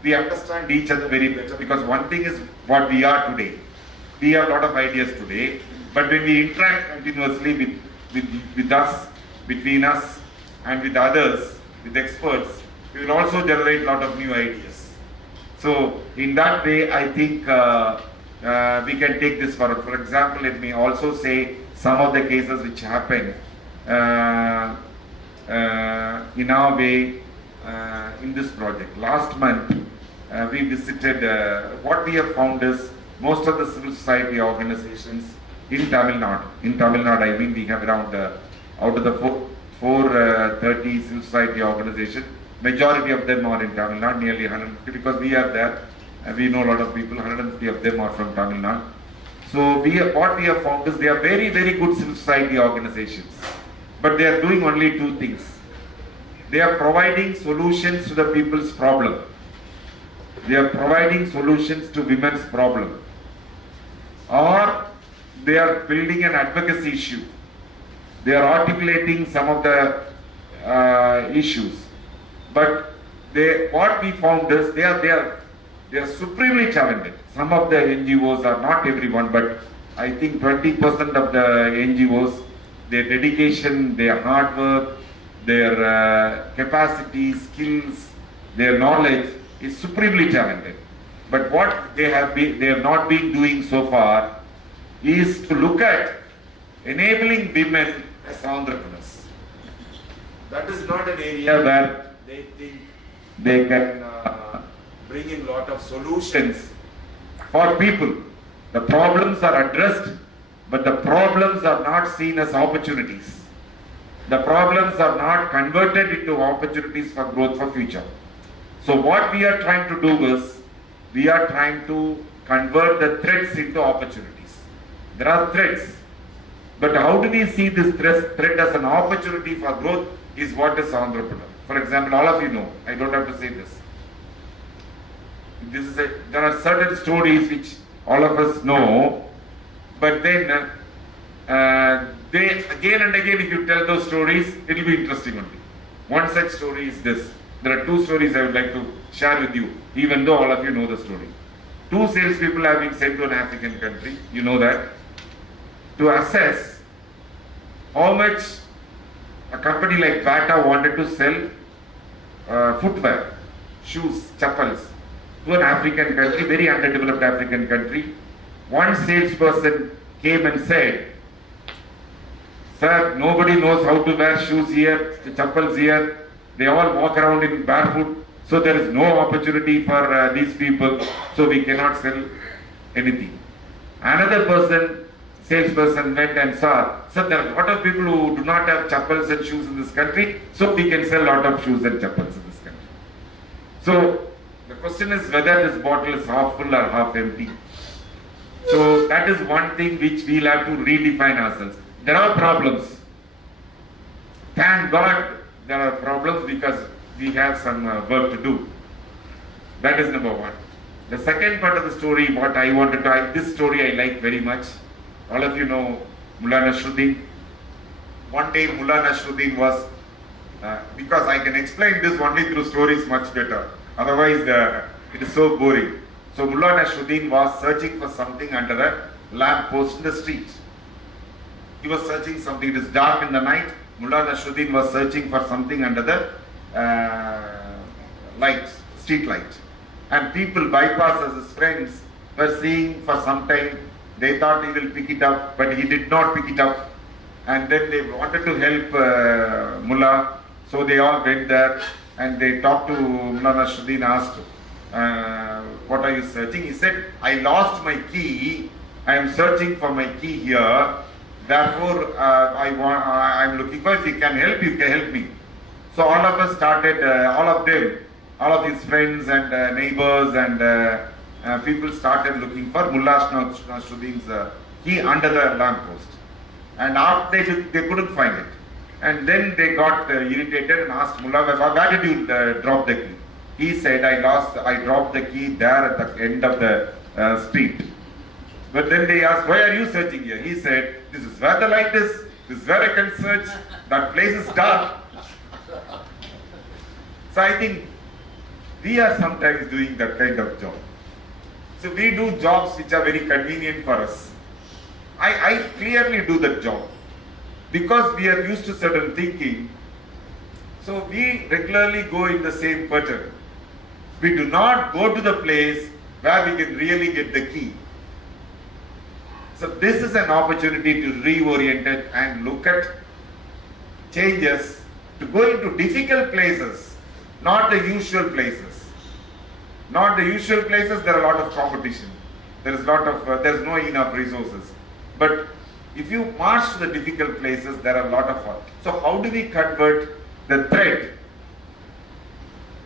we understand each other very better. Because one thing is what we are today. We have a lot of ideas today, but when we interact continuously with us, between us and with others, with experts, we will also generate a lot of new ideas. So in that way, I think we can take this forward. For example, let me also say some of the cases which happen in our way in this project. Last month, we visited, what we have found is most of the civil society organizations in Tamil Nadu, I mean, we have around, out of the 430 civil society organizations, majority of them are in Tamil Nadu, nearly 150, because we are there, and we know a lot of people, 150 of them are from Tamil Nadu. So what we have found is they are very, very good civil society organizations, but they are doing only two things. They are providing solutions to the people's problem. they are providing solutions to women's problem, or they are building an advocacy issue. They are articulating some of the issues. But what we found is they are supremely talented. Some of the NGOs are, not everyone, but I think 20% of the NGOs, their dedication, their hard work, their capacity, skills, their knowledge is supremely talented. But what they have not been doing so far is to look at enabling women as entrepreneurs. That is not an area where they think they can bring in a lot of solutions for people. The problems are addressed, but the problems are not seen as opportunities. The problems are not converted into opportunities for growth for future. So what we are trying to do is, we are trying to convert the threats into opportunities. There are threats, but how do we see this threat as an opportunity for growth is what is entrepreneur. For example, all of you know, I don't have to say this. There are certain stories which all of us know, but then they again and again, if you tell those stories, it will be interesting only. One such story is this. There are two stories I would like to share with you, even though all of you know the story. Two salespeople have been sent to an African country, you know that, to assess how much a company like Bata wanted to sell footwear, shoes, chappals, to an African country, very underdeveloped African country. One salesperson came and said, "Sir, nobody knows how to wear shoes here, chappals here. They all walk around in barefoot, so there is no opportunity for these people, so we cannot sell anything." Another salesperson went and saw, "Sir, there are a lot of people who do not have chappals and shoes in this country, so we can sell a lot of shoes and chappals in this country." So the question is whether this bottle is half full or half empty. So that is one thing which we'll have to redefine ourselves. There are problems. Thank God there are problems, because we have some work to do. That is number one. The second part of the story, what I wanted to, this story I like very much. All of you know Mullah Nasruddin. One day Mullah Nasruddin was, because I can explain this only through stories much better. Otherwise it is so boring. So Mullah Nasruddin was searching for something under a lamp post in the street. He was searching something. It is dark in the night. Mullah Nasruddin was searching for something under the street light. And people bypass as his friends were seeing for some time. They thought he will pick it up, but he did not pick it up. And then they wanted to help Mullah. So they all went there and they talked to Mullah Nasruddin, asked, "What are you searching?" He said, "I lost my key. I am searching for my key here. Therefore, I'm looking for, if you can help, you can help me." So all of us started, all of his friends and neighbors and people started looking for Mullah Nasruddin's key under the lamppost. And after they couldn't find it. And then they got irritated and asked Mullah, "Where did you drop the key?" He said, I dropped the key there at the end of the street." But then they asked, "Why are you searching here?" He said, "This is where the light is. This is where I can search. That place is dark." So I think we are sometimes doing that kind of job. So we do jobs which are very convenient for us. I clearly do that job because we are used to certain thinking. So we regularly go in the same pattern. We do not go to the place where we can really get the key. So this is an opportunity to reorient it and look at changes, to go into difficult places, not the usual places. Not the usual places, there are a lot of competition. There's no enough resources. But if you march to the difficult places, there are a lot of fun. So how do we convert the threat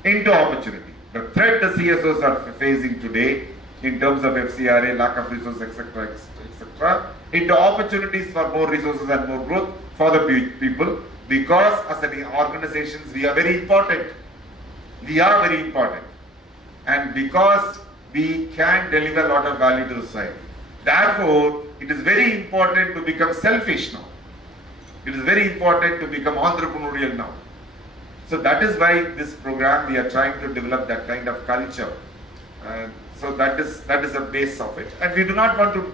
into opportunity? The threat the CSOs are facing today in terms of FCRA, lack of resources, etc., into opportunities for more resources and more growth for the people, because as an organizations we are very important. We are very important. and because we can deliver a lot of value to the society. Therefore, it is very important to become selfish now. It is very important to become entrepreneurial now. So that is why this program we are trying to develop that kind of culture. So that is the base of it. And we do not want to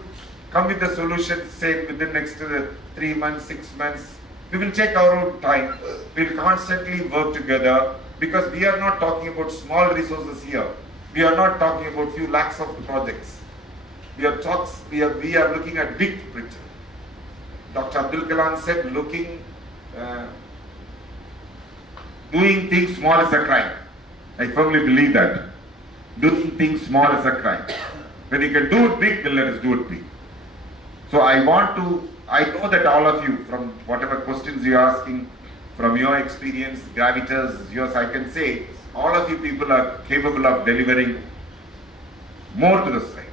come with the solution, say within next 3 months, 6 months. We will take our own time. We will constantly work together, because we are not talking about small resources here. We are not talking about few lakhs of projects. We are looking at big picture. Dr. Abdul Kalam said, doing things small is a crime. I firmly believe that. Doing things small is a crime. When you can do it big, then let us do it big. So I know that all of you, from whatever questions you are asking, from your experience, gravitas, yours, I can say, all of you people are capable of delivering more to the society.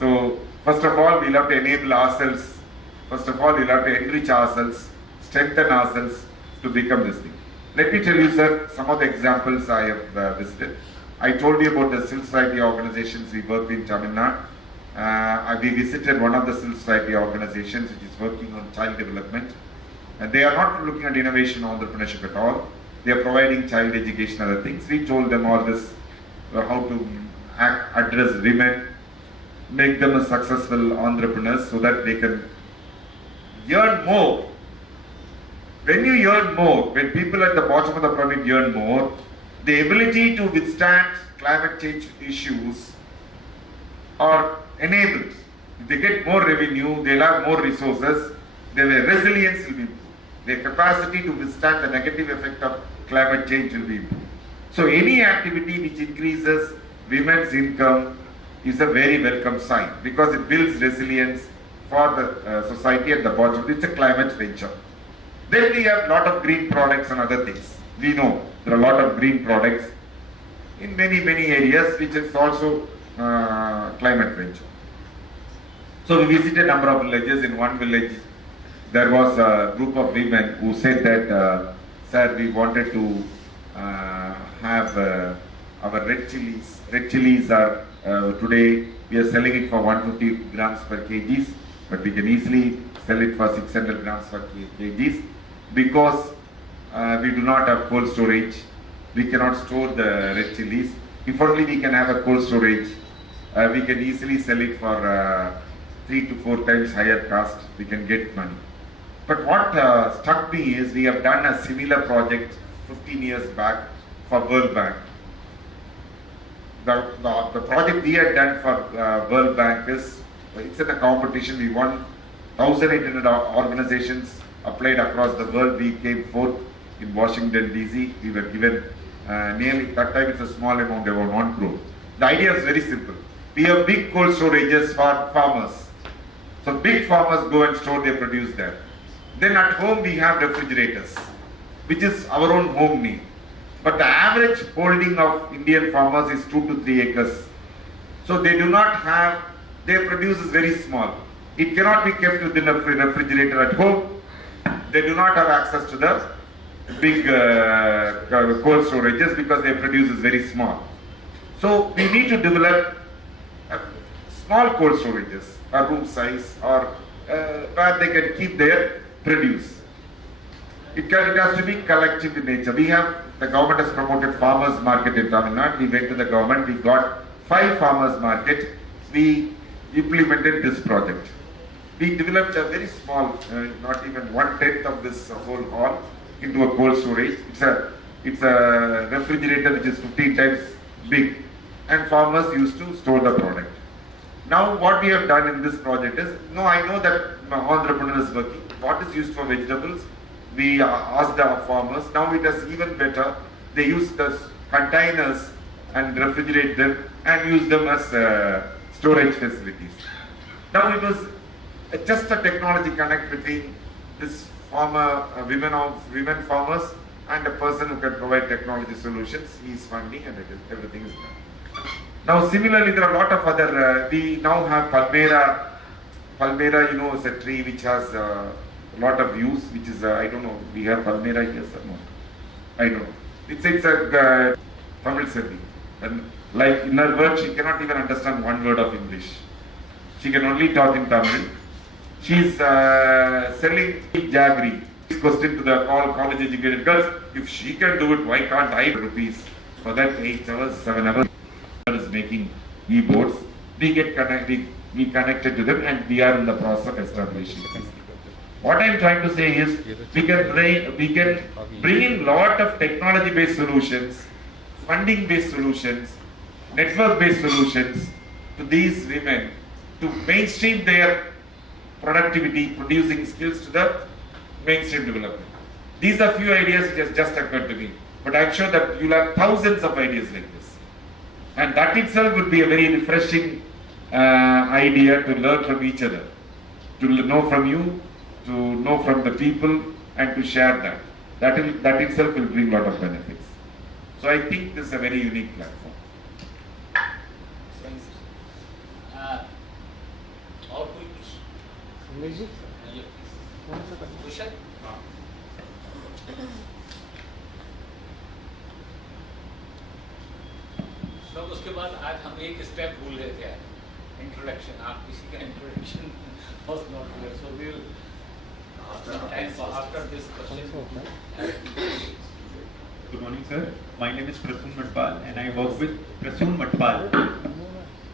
So, first of all, we'll have to enable ourselves. First of all, we'll have to enrich ourselves, strengthen ourselves to become this thing. Let me tell you, sir, some of the examples I have visited. I told you about the civil society organizations we work with in Tamil Nadu. We visited one of the civil society organizations which is working on child development. And they are not looking at innovation or entrepreneurship at all. They are providing child education and other things. We told them all this, how to address women, make them a successful entrepreneurs so that they can earn more. When you earn more, when people at the bottom of the pyramid earn more, the ability to withstand climate change issues are enabled. If they get more revenue, they'll have more resources, their resilience will be improved. Their capacity to withstand the negative effect of climate change will be improved. So any activity which increases women's income is a very welcome sign, because it builds resilience for the society at the bottom. It's a climate venture. Then we have a lot of green products and other things. We know there are a lot of green products in many areas, which is also climate venture. So we visited a number of villages. In one village, there was a group of women who said that, sir, we wanted to have our red chilies. Red chilies are today we are selling it for 150 grams per kgs, but we can easily sell it for 600 grams per kgs, because we do not have cold storage. We cannot store the red chilies. If only we can have a cold storage, we can easily sell it for 3 to 4 times higher cost. We can get money. But what struck me is we have done a similar project 15 years back for World Bank. The project we had done for World Bank is, it's in a competition. We won 1,800 organizations applied across the world. We came fourth in Washington DC. We were given nearly, that time it's a small amount, about 1 crore. The idea is very simple. We have big cold storages for farmers. So big farmers go and store their produce there. Then at home we have refrigerators, which is our own home need. But the average holding of Indian farmers is 2 to 3 acres. So they do not have, their produce is very small. It cannot be kept within a refrigerator at home. They do not have access to the big cold storages because their produce is very small. So we need to develop small cold storages, a room size, or where they can keep their produce. It has to be collective in nature. The government has promoted farmers market in Tamil Nadu. We went to the government, we got 5 farmers market. We implemented this project. We developed a very small, not even 1/10 of this whole hall into a cold storage. It's a refrigerator which is 15 times big, and farmers used to store the product. Now what we have done in this project is, I know that my entrepreneur is working. What is used for vegetables? We asked the farmers. Now it is even better. They use the containers and refrigerate them and use them as storage facilities. Now it was just a technology connect between this farmer, women farmers, and a person who can provide technology solutions. He is funding, and everything is done. Now similarly, there are a lot of other, we now have Palmera. Palmera, is a tree which has a lot of use, which is, I don't know, we have Palmera here, sir? No. I don't know. It's a Tamil Sendi. And like in her work, she cannot even understand one word of English. She can only talk in Tamil. She's selling jaggery. Question to the college educated girls, if she can do it, why can't I? Rupees for that 8 hours, 7 hours is making e-boards. We get connected, we connected to them, and we are in the process of establishing this. What I am trying to say is, we can bring in lot of technology-based solutions, funding-based solutions, network-based solutions to these women to mainstream their productivity, producing skills to the mainstream development. These are few ideas which has just occurred to me, but I am sure that you will have thousands of ideas like this. And that itself would be a very refreshing idea to learn from each other, to know from you, to know from the people, and to share that. That itself will bring a lot of benefits. So I think this is a very unique platform. और कोई कुछ question? तो उसके बाद आज हम एक step भूल गए थे, इंट्रोडक्शन. आप किसी का introduction was not clear, so we'll after this question. Good morning, sir. My name is Prasun Matpal, and I work with Prasun Matpal,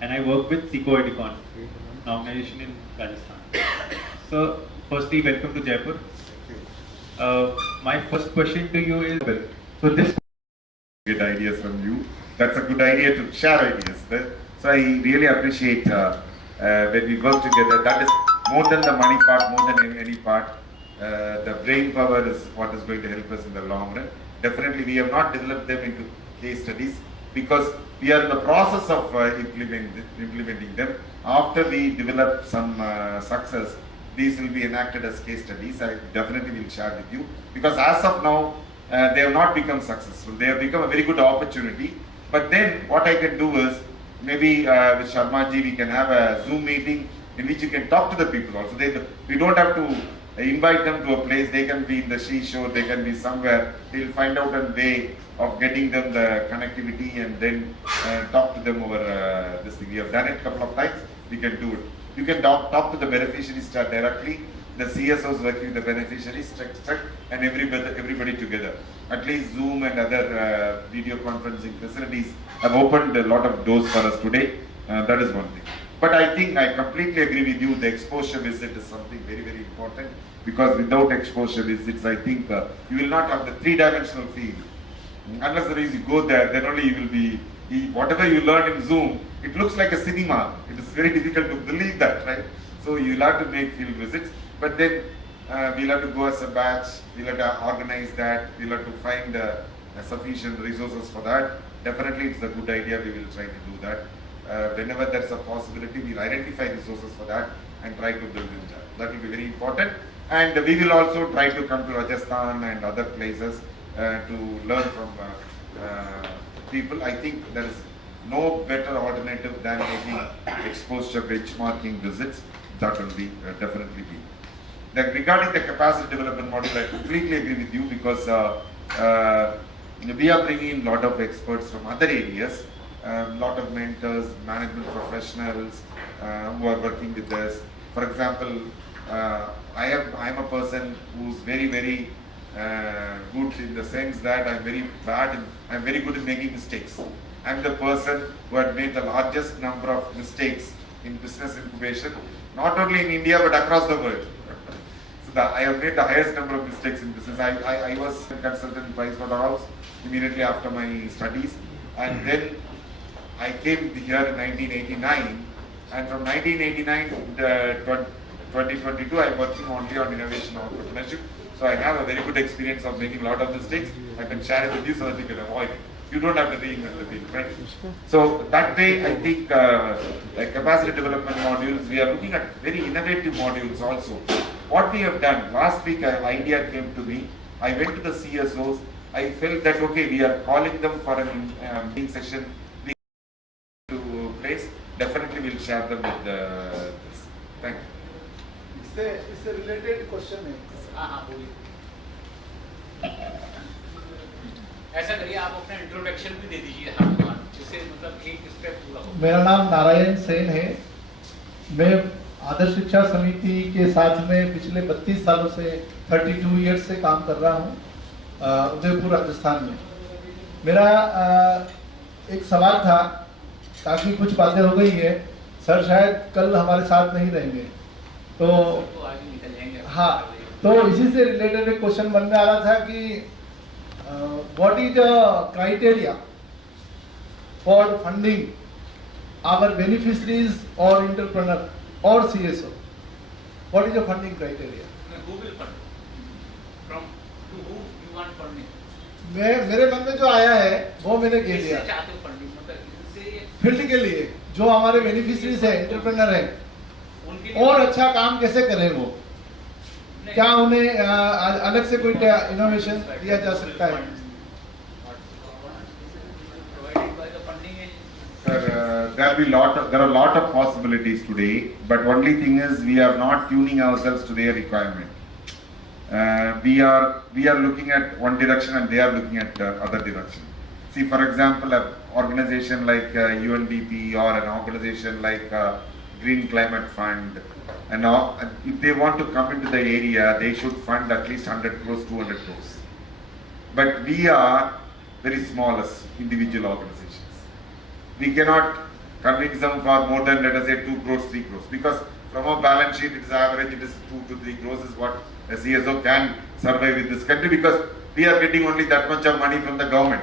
and I work with Seco Edicon, an organization in Rajasthan. So, firstly, welcome to Jaipur. My first question to you is, so this get ideas from you. That's a good idea to share ideas. So I really appreciate when we work together. That is more than the money part, more than any part. The brain power is what is going to help us in the long run. Definitely, we have not developed them into case studies because we are in the process of implementing them. After we develop some success, these will be enacted as case studies. I definitely will share with you because as of now, they have not become successful. They have become a very good opportunity. But then what I can do is, maybe with Sharma ji, we can have a Zoom meeting in which you can talk to the people also. We don't have to invite them to a place. They can be in the seashore, they can be somewhere. They'll find out a way of getting them the connectivity and then talk to them over this thing. We have done it a couple of times. We can do it. You can talk to the beneficiaries directly. The CSOs working with the beneficiaries, and everybody together. At least Zoom and other video conferencing facilities have opened a lot of doors for us today. That is one thing. But I think I completely agree with you. The exposure visit is something very, very important because without exposure visits, I think you will not have the three-dimensional feel. Unless you go there, then only you will be. Whatever you learn in Zoom, it looks like a cinema. It is very difficult to believe that, right? So you'll have to make field visits. But then we'll have to go as a batch, we'll have to organize that, we'll have to find sufficient resources for that. Definitely it's a good idea, we will try to do that. Whenever there's a possibility, we'll identify resources for that and try to build in that. That will be very important. And we will also try to come to Rajasthan and other places to learn from people. I think there is no better alternative than making exposure benchmarking visits. That will be definitely be. Regarding the capacity development model, I completely agree with you because we are bringing in a lot of experts from other areas, a lot of mentors, management professionals who are working with us. For example, I am a person who's very, very good in the sense that I'm very good in making mistakes. I'm the person who had made the largest number of mistakes in business incubation, not only in India but across the world. I have made the highest number of mistakes in business. I was a consultant in Pricewaterhouse immediately after my studies, and then I came here in 1989, and from 1989 to 2022 I'm working only on innovation and entrepreneurship. So I have a very good experience of making a lot of mistakes. I can share it with you so that you can avoid it. You don't have to reinvent the wheel, right? So that way, I think like capacity development modules, we are looking at very innovative modules also. What we have done, last week an idea came to me. I went to the CSOs. I felt that, okay, we are calling them for a meeting session to place. Definitely we'll share them with this. Thank you. It's a related question. ऐसा करिए आप अपना introduction भी दे दीजिए हनुमान, जिससे मतलब एक step पूरा हो। मेरा नाम नारायण सेन है। मैं आदर्श शिक्षा समिति के साथ में पिछले 32 सालों से 32 ईयर्स से काम कर रहा हूँ उदयपुर राजस्थान में। मेरा एक सवाल था, काफ़ी कुछ बातें हो गई है, सर शायद कल हमारे साथ नहीं रहेंगे तो आगे निकल जाएंगे। हाँ, तो इसी से रिलेटेड एक क्वेश्चन मन में आ रहा था कि what is the criteria for funding our beneficiaries और एंटरप्रेन्योर और CSO? What is the funding criteria? Who will fund? From to who you want funding? मेरे मन में जो आया है वो मैंने कह दिया। किससे चाहते हो फंडिंग? मतलब इससे फील्ड के लिए जो हमारे बेनिफिशरीज है, एंटरप्रेन्योर है, उनके और अच्छा काम कैसे करें वो, क्या उन्हें अलग से कोई इनोवेशन दिया जा सकता है? Sir, there are a lot of possibilities today, but only thing is we are not tuning ourselves to their requirement. We are looking at one direction and they are looking at the other direction. See, for example, an organization like UNDP or an organization like Green Climate Fund, and if they want to come into the area, they should fund at least 100 crores, 200 crores. But we are very small as individual organizations. We cannot convince them for more than, let us say, 2 crores, 3 crores, because from our balance sheet, it is average, it is 2 to 3 crores is what a CSO can survive in this country, because we are getting only that much of money from the government.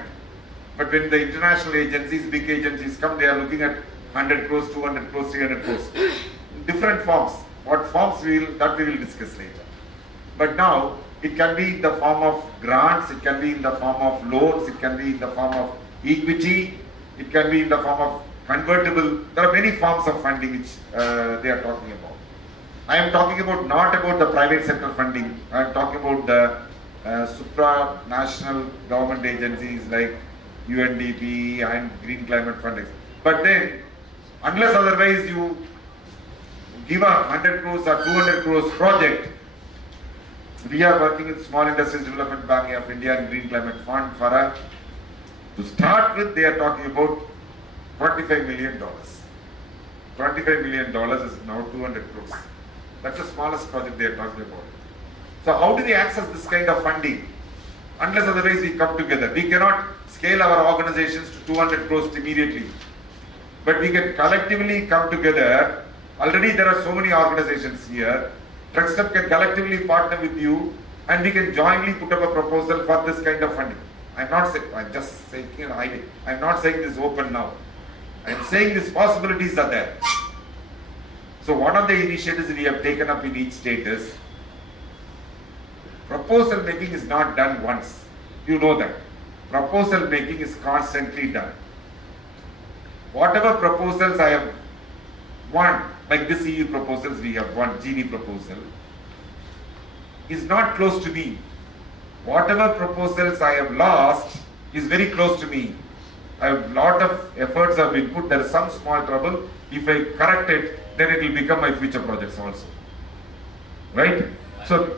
But when the international agencies, big agencies come, they are looking at 100 crores, 200 crores, 300 crores. Different forms. What forms we will discuss later. But now, it can be in the form of grants, it can be in the form of loans, it can be in the form of equity, it can be in the form of convertible. There are many forms of funding which they are talking about. I am talking about not about the private sector funding. I am talking about the supranational government agencies like UNDP and Green Climate Fund. But then, unless otherwise you give a 100 crores or 200 crores project, we are working with Small Industries Development Bank of India and Green Climate Fund for to start with, they are talking about $25 million. $25 million is now 200 crores. That's the smallest project they are talking about. So how do we access this kind of funding? Unless otherwise we come together. We cannot scale our organizations to 200 crores immediately. But we can collectively come together. Already there are so many organizations here. TruckStep can collectively partner with you and we can jointly put up a proposal for this kind of funding. I'm just saying an idea. I'm not saying this open now. I'm saying these possibilities are there. So one of the initiatives we have taken up in each state is proposal making is not done once. You know that. Proposal making is constantly done. Whatever proposals I have won, like this EU proposals we have won, Genie proposal, is not close to me. Whatever proposals I have lost is very close to me. A lot of efforts have been put. There is some small trouble. If I correct it, then it will become my future projects also. Right? So,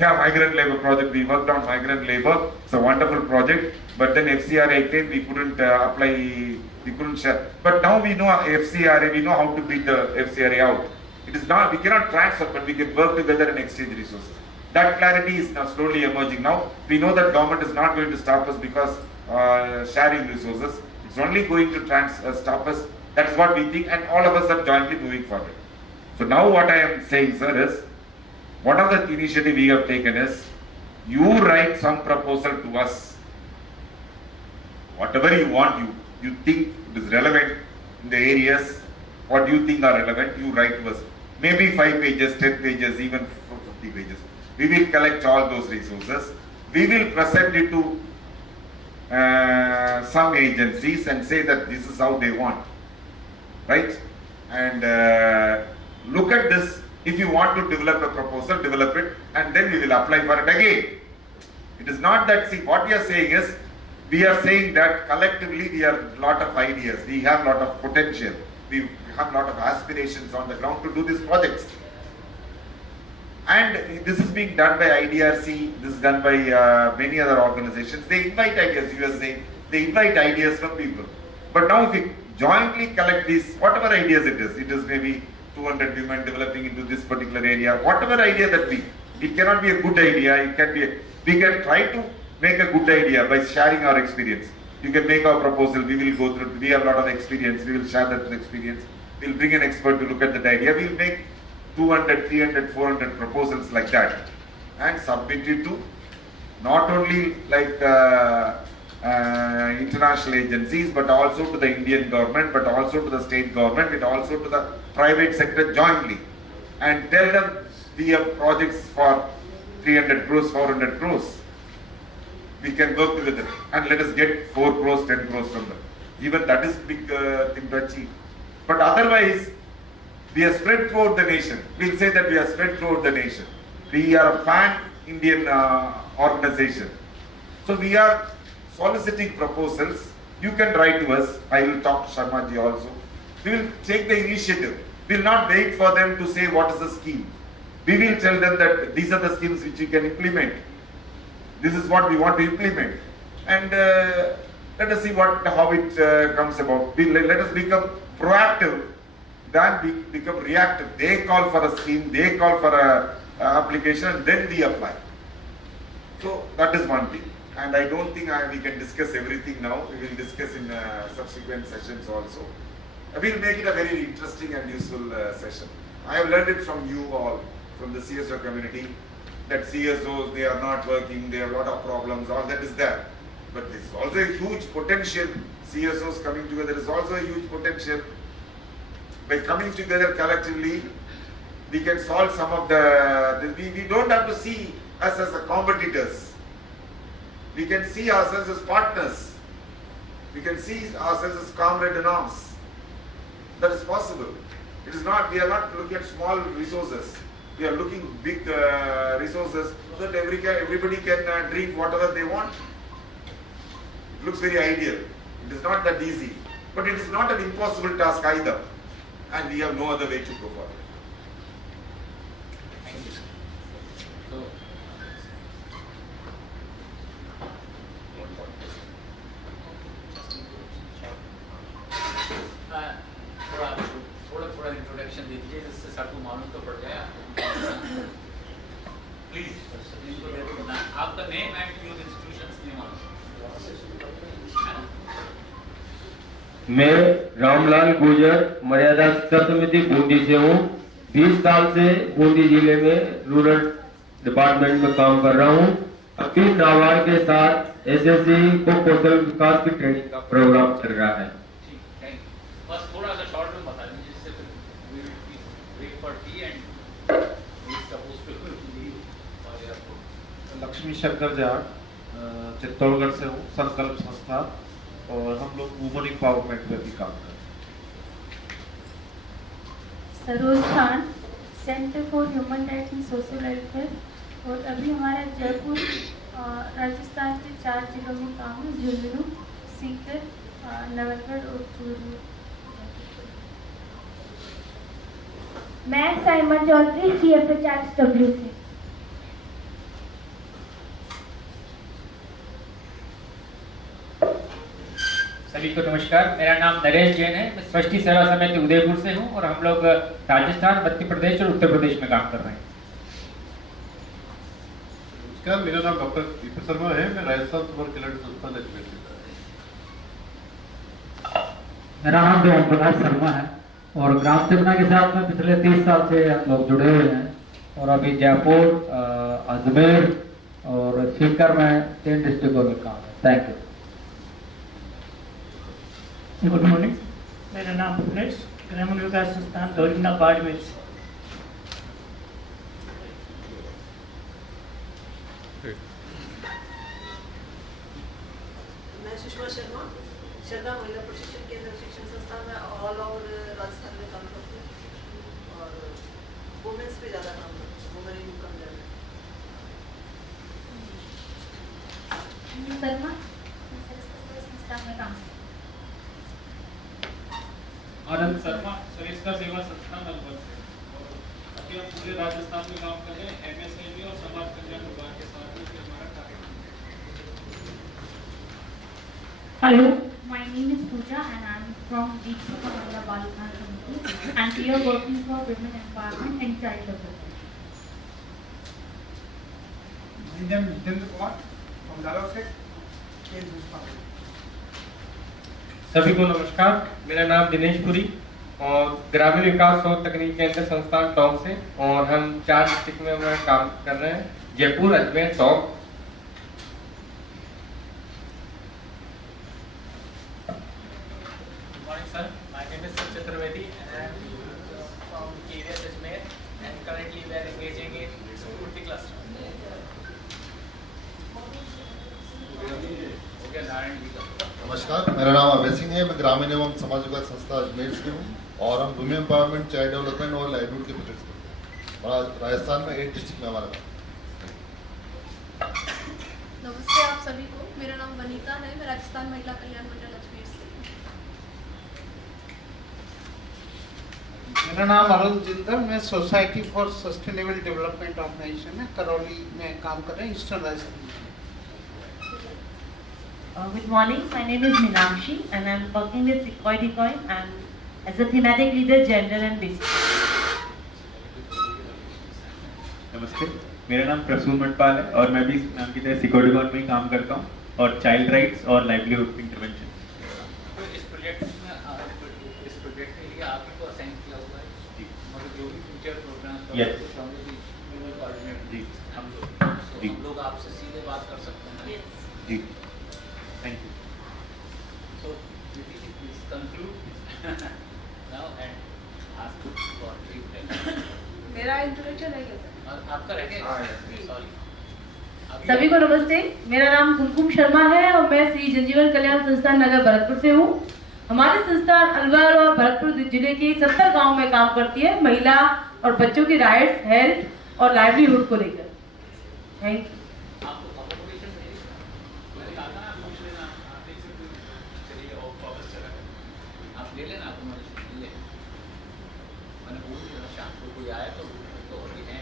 migrant labor project. We worked on migrant labor. It's a wonderful project. But then FCRA came, we couldn't apply, we couldn't share. But now we know FCRA, we know how to beat the FCRA out. It is not, we cannot transfer, but we can work together and exchange resources. That clarity is now slowly emerging now. We know that government is not going to stop us because sharing resources. It's only going to stop us. That is what we think, and all of us are jointly moving forward. So now what I am saying, sir, is one of the initiative we have taken is you write some proposal to us. Whatever you want, you think it is relevant in the areas, what you think are relevant, you write to us. Maybe 5 pages, 10 pages, even 50 pages. We will collect all those resources. We will present it to some agencies and say that this is how they want. Right? And look at this. If you want to develop a proposal, develop it, and then we will apply for it again. It is not that, see, what we are saying is, we are saying that collectively we have a lot of ideas, we have a lot of potential, we have a lot of aspirations on the ground to do these projects. And this is being done by IDRC, this is done by many other organizations. They invite ideas, USA, they invite ideas from people. But now if we jointly collect these, whatever ideas it is maybe 200 women developing into this particular area, whatever idea that be, it cannot be a good idea, it can be, we can try to make a good idea by sharing our experience. You can make our proposal, we will go through, we have a lot of experience, we will share that experience, we'll bring an expert to look at that idea, we'll make 200, 300, 400 proposals like that and submit it to not only like international agencies, but also to the Indian government, but also to the state government, but also to the private sector jointly, and tell them we have projects for 300 crores, 400 crores. We can work together and let us get 4 crores, 10 crores from them. Even that is big thing to achieve. But otherwise, we are spread throughout the nation. We'll say that we are spread throughout the nation. We are a pan-Indian organization. So we are soliciting proposals. You can write to us. I will talk to Sharma ji also. We will take the initiative. We will not wait for them to say what is the scheme. We will tell them that these are the schemes which you can implement. This is what we want to implement. And let us see how it comes about. Let us become proactive than become reactive. They call for a scheme, they call for a application, and then we apply. So that is one thing. And I don't think we can discuss everything now. We will discuss in subsequent sessions also. We will make it a very interesting and useful session. I have learned it from you all, from the CSO community, that CSOs, they are not working, they have a lot of problems, all that is there. But there is also a huge potential. CSOs coming together is also a huge potential. By coming together collectively, we can solve some of we don't have to see us as competitors. We can see ourselves as partners. We can see ourselves as comrade in arms. That is possible. It is not, we are not looking at small resources. We are looking big resources so that everybody can drink whatever they want. It looks very ideal. It is not that easy. But it is not an impossible task either. And we have no other way to go for it. Thank you, sir. So, थोड़ा introduction दे दीजिए जिससे सबको मालूम तो पड़ जाए आपको। Please इनको दे दो ना, आपका name and your institutions name also. मैं रामलाल गुर्जर मर्यादा शिक्षा समिति बूंदी से हूँ। 20 साल से बूंदी जिले में रूरल डिपार्टमेंट में काम कर रहा हूँ। अभी नाबार्ड के साथ एसएससी को कौशल विकास की ट्रेनिंग का प्रोग्राम चल रहा है। बस थोड़ा सा शॉर्ट में बता दीजिए जिससे फिर break for tea and suppose to leave और एयरपोर्ट। लक्ष्मी शंकर जाट, चित्तौड़गढ़ से हूँ, संकल्प संस्था, और हम लोग वुमन एम्पावरमेंट पे भी काम करते हैं। Saroj Khan, centre for human rights and social welfare, और अभी हमारा जयपुर राजस्थान के 4 जिलों में काम है, झुंझुनू, सीकर, नवलगढ़ और चूरू। मैं साइमन चौधरी CFHRSW से। सभी को नमस्कार, मेरा नाम नरेश जैन है। मैं सृष्टि सेवा समिति उदयपुर से हूँ और हम लोग राजस्थान, मध्य प्रदेश और उत्तर प्रदेश में काम कर रहे हैं। नमस्कार, मेरा नाम डॉक्टर दीपक शर्मा है। मैं राजस्थान सुपर खिलाड़ी संस्थान अजमेर से। मेरा नाम ओम प्रकाश शर्मा है और ग्राम सेवना के साथ में पिछले 30 साल से हम लोग जुड़े हुए हैं और अभी जयपुर, अजमेर और सीकर में 3 डिस्ट्रिक्टों में काम है। Thank you. गुड मॉर्निंग, मेरा नाम भुवनेश, ग्रामीण विकास संस्थान दौरिंदा बाड़मेर से। मैं सुषमा शर्मा, श्रद्धा महिला प्रशिक्षण केंद्र शिक्षण संस्थान में ऑल ओवर राजस्थान में काम करती हूँ और वुमेन्स पे ज़्यादा काम करती हूँ, वुमेन इन कम शर्मा, संस्थान में काम। आनंद शर्मा, सरिस्का सेवा संस्थान अलवर से, और अभी अभी हम पूरे राजस्थान में काम कर रहे हैं MSME और समाज कल्याण विभाग के साथ में, हमारा target. Hello, my name is Pooja and I am from Jaipur Balukan Committee and we are working for women empowerment and child development. My name is Jitendra Kumar from Dalosek. सभी को नमस्कार, मेरा नाम दिनेश पुरी और ग्रामीण विकास और तकनीकी केंद्र संस्थान टोंक से, और हम 4 डिस्ट्रिक्ट में हमारा काम कर रहे हैं, Jaipur, Ajmer, Tonk. Good morning, sir. My name is Sachin Trivedi and I am from KVS Ajmer, and currently we are engaging in Spurti cluster. नमस्कार, मेरा नाम अभय सिंह है। मैं ग्रामीण एवं समाज विकास संस्था अजमेर से हूँ और हम वुमेन एम्पावरमेंट, चाइल्ड डेवलपमेंट और लाइवलीहुड के प्रोजेक्ट्स करते हैं और राजस्थान में 8 डिस्ट्रिक्ट में हमारा काम। नमस्ते आप सभी को, मेरा नाम वनीता है, मैं राजस्थान महिला कल्याण मंडल अजमेर से। मेरा नाम अरुण जिंदल, मैं society for sustainable development organisation है, करौली में काम कर रहे हैं, eastern Rajasthan. Good morning, my name is Meenakshi and I am working with Sequoia and as a thematic leader gender and basic. नमस्ते, मेरा नाम प्रसून मटपाल है और मैं भी नाम की तरह सिक्योरिटी में ही काम करता हूँ और चाइल्ड राइट्स और लाइवलीहुड इंटरवेंशन। तो इस प्रोजेक्ट के लिए आपको असाइन किया हुआ है, मतलब जो भी फ्यूचर प्रोग्राम्स जी, हम लोग आपसे सीधे बात कर सकते हैं। जी, thank you. So, please conclude now and ask for feedback. मेरा इंट्रोडक्शन है क्या सर? आपका रह गया? सॉरी। सभी को नमस्ते, मेरा नाम कुमकुम शर्मा है और मैं श्री जनजीवन कल्याण संस्थान नगर भरतपुर से हूँ। हमारी संस्थान अलवर और भरतपुर जिले के 70 गांव में काम करती है, महिला और बच्चों की राइट्स, हेल्थ और लाइवलीहुड को लेकर। Thank you. ले लेना, आपको मैंने ले, मैंने बोल दिया शाम को कोई आया तो भी हैं,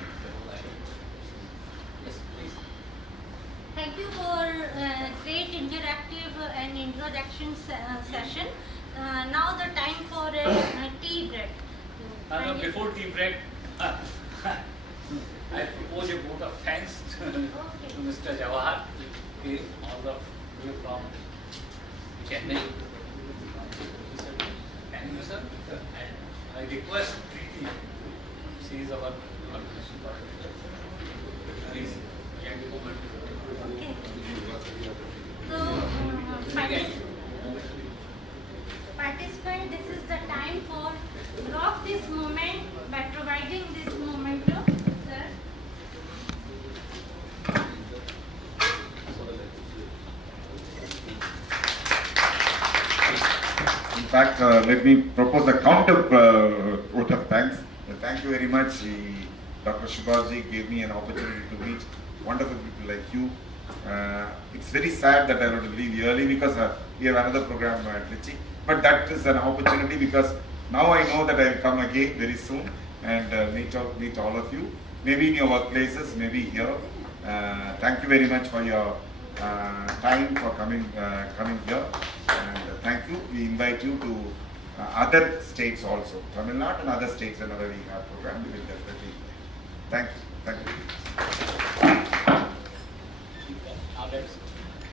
yes please. Thank you for great interactive and introduction session. Now the time for a tea break. Before tea break, I propose a vote of thanks to Mr. Jawahar, all of you from Chennai. Thank you, sir. And I request Preeti, she is our organization coordinator. Please, take the moment. Okay. So, participant, this is the time for rock this moment by providing this moment to sir. In fact, let me propose a counter vote of thanks. Thank you very much. Dr. Subhaji gave me an opportunity to meet wonderful people like you. It's very sad that I have to leave early because we have another program at Trichy. But that is an opportunity because now I know that I will come again very soon and meet all of you. Maybe in your workplaces, maybe here. Thank you very much for your time for coming here. And thank you. We invite you to other states also, Tamil Nadu and other states whenever we have program, we will definitely. Thank you. Thank you.